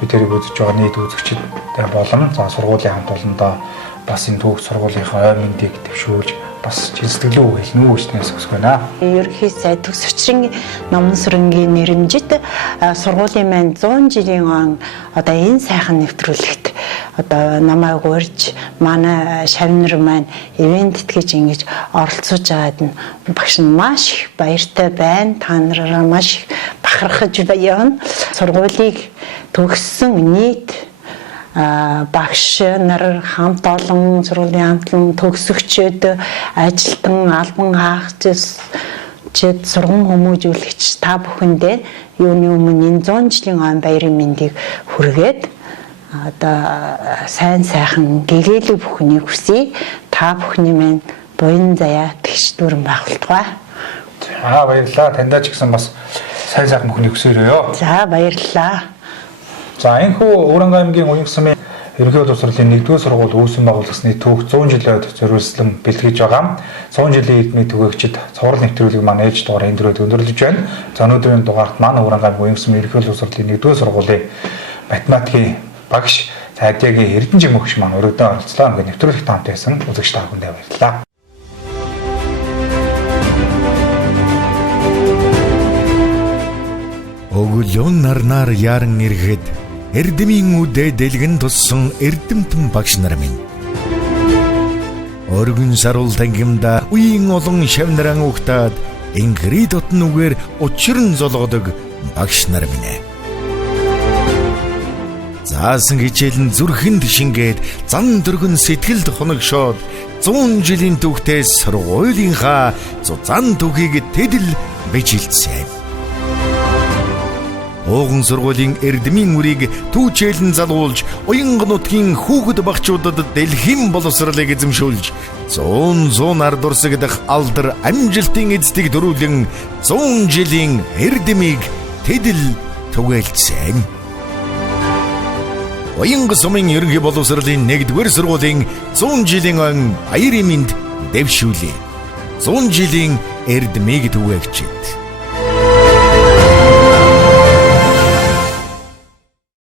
би тэрийг үзэж байгаа нийт үзэгчдэд болон за сургуулийн хамт олондоо бас энэ төгс сургуулийнхаа ой мэндийг төвшүүлж бас жилсдэглүү хэлнэ үү гэж нэсэх байна. Ерөнхий сайд төгс өчрийн номон сүрэнгийн нэрэмжит сургуулийн маань 100 жилийн он одоо энэ сайхан нэвтрүүлэгт одоо намайг урьж манай шавнар маань ивент гэж ингэж оролцож байгаад нь багш нь маш их баяртай байна. Та нараараа маш их бахархаж байна. Сургуулийг төгссөн нийт багш нар хамт олон сургуулийн хамтлан төгсөгчд ажилтан албан хаагчид сургууль хүмүүжүүлэгч та бүхэндээ юуны өмнө энэ 100 жилийн он баярын мэндийг хүргээд одоо сайн сайхан гэгээлэг бүхнийг хүсье. Та бүхний маань буян заяа тэгш дүрэн байгуултугай. За баярлалаа. Таньдаа ч гэсэн бас сайн сайхан бүхнийг хүсээрээ. За баярлалаа. За энэхүү Өвөр хангаан аймгийн уян сумын ерөнхий боловсролын 1-р сургууль үүсгэн байгуулагдсны түүх 100 жилийн зориулсан бэлтгэж байгаа. 100 жилийн эдмийн түгээгчид цуврал нэвтрүүлгийг маань ээж дугаар энэ дөрөв өндөрлөж байна. За өнөөдрийн дугаарт маань Өвөр хангаан уян сумын ерөнхий боловсролын 1-р сургуулийн математикийн багш Цаадягийн Эрдэнэжим өгч маань өрөөдөө оролцлоо. Ингээд нэвтрүүлэгт хамт байсан үзэгч та бүхэндээ баярлалаа. Өглөөн нарнаар яран ирэхэд эрдэмийн үдэ дэлгэн туссан эрдэмтэн багш нар минь. Оргин саруул тангимда үеийн олон шавнаран угтаад ингри дотн үгээр учран золгодог багш нар минь. Заасан хичээл нь зүрхэнд шингээд зан дөргөн сэтгэлд хоногшоод 100 жилийн түүхтэй сургуулийнхаа зан түүхийг тэдэл бижилсэн. Ууган сургуулийн эрдэмийн үрийг түүчээлэн залуулж, уянга нутгийн хүүхэд багчуудад дэлхийн боловсролыг эзэмшүүлж, 100 ард урсагдах алдар амжилтын эздэг дөрүүлэн 100 жилийн эрдэмийг тэдэл түгээлсэн. Уянга сумын ерөнхий боловсролын 1-р сургуулийн 100 жилийн он баярын мэнд дэвшүүлээ. 100 жилийн эрдэмийг түгээгчид.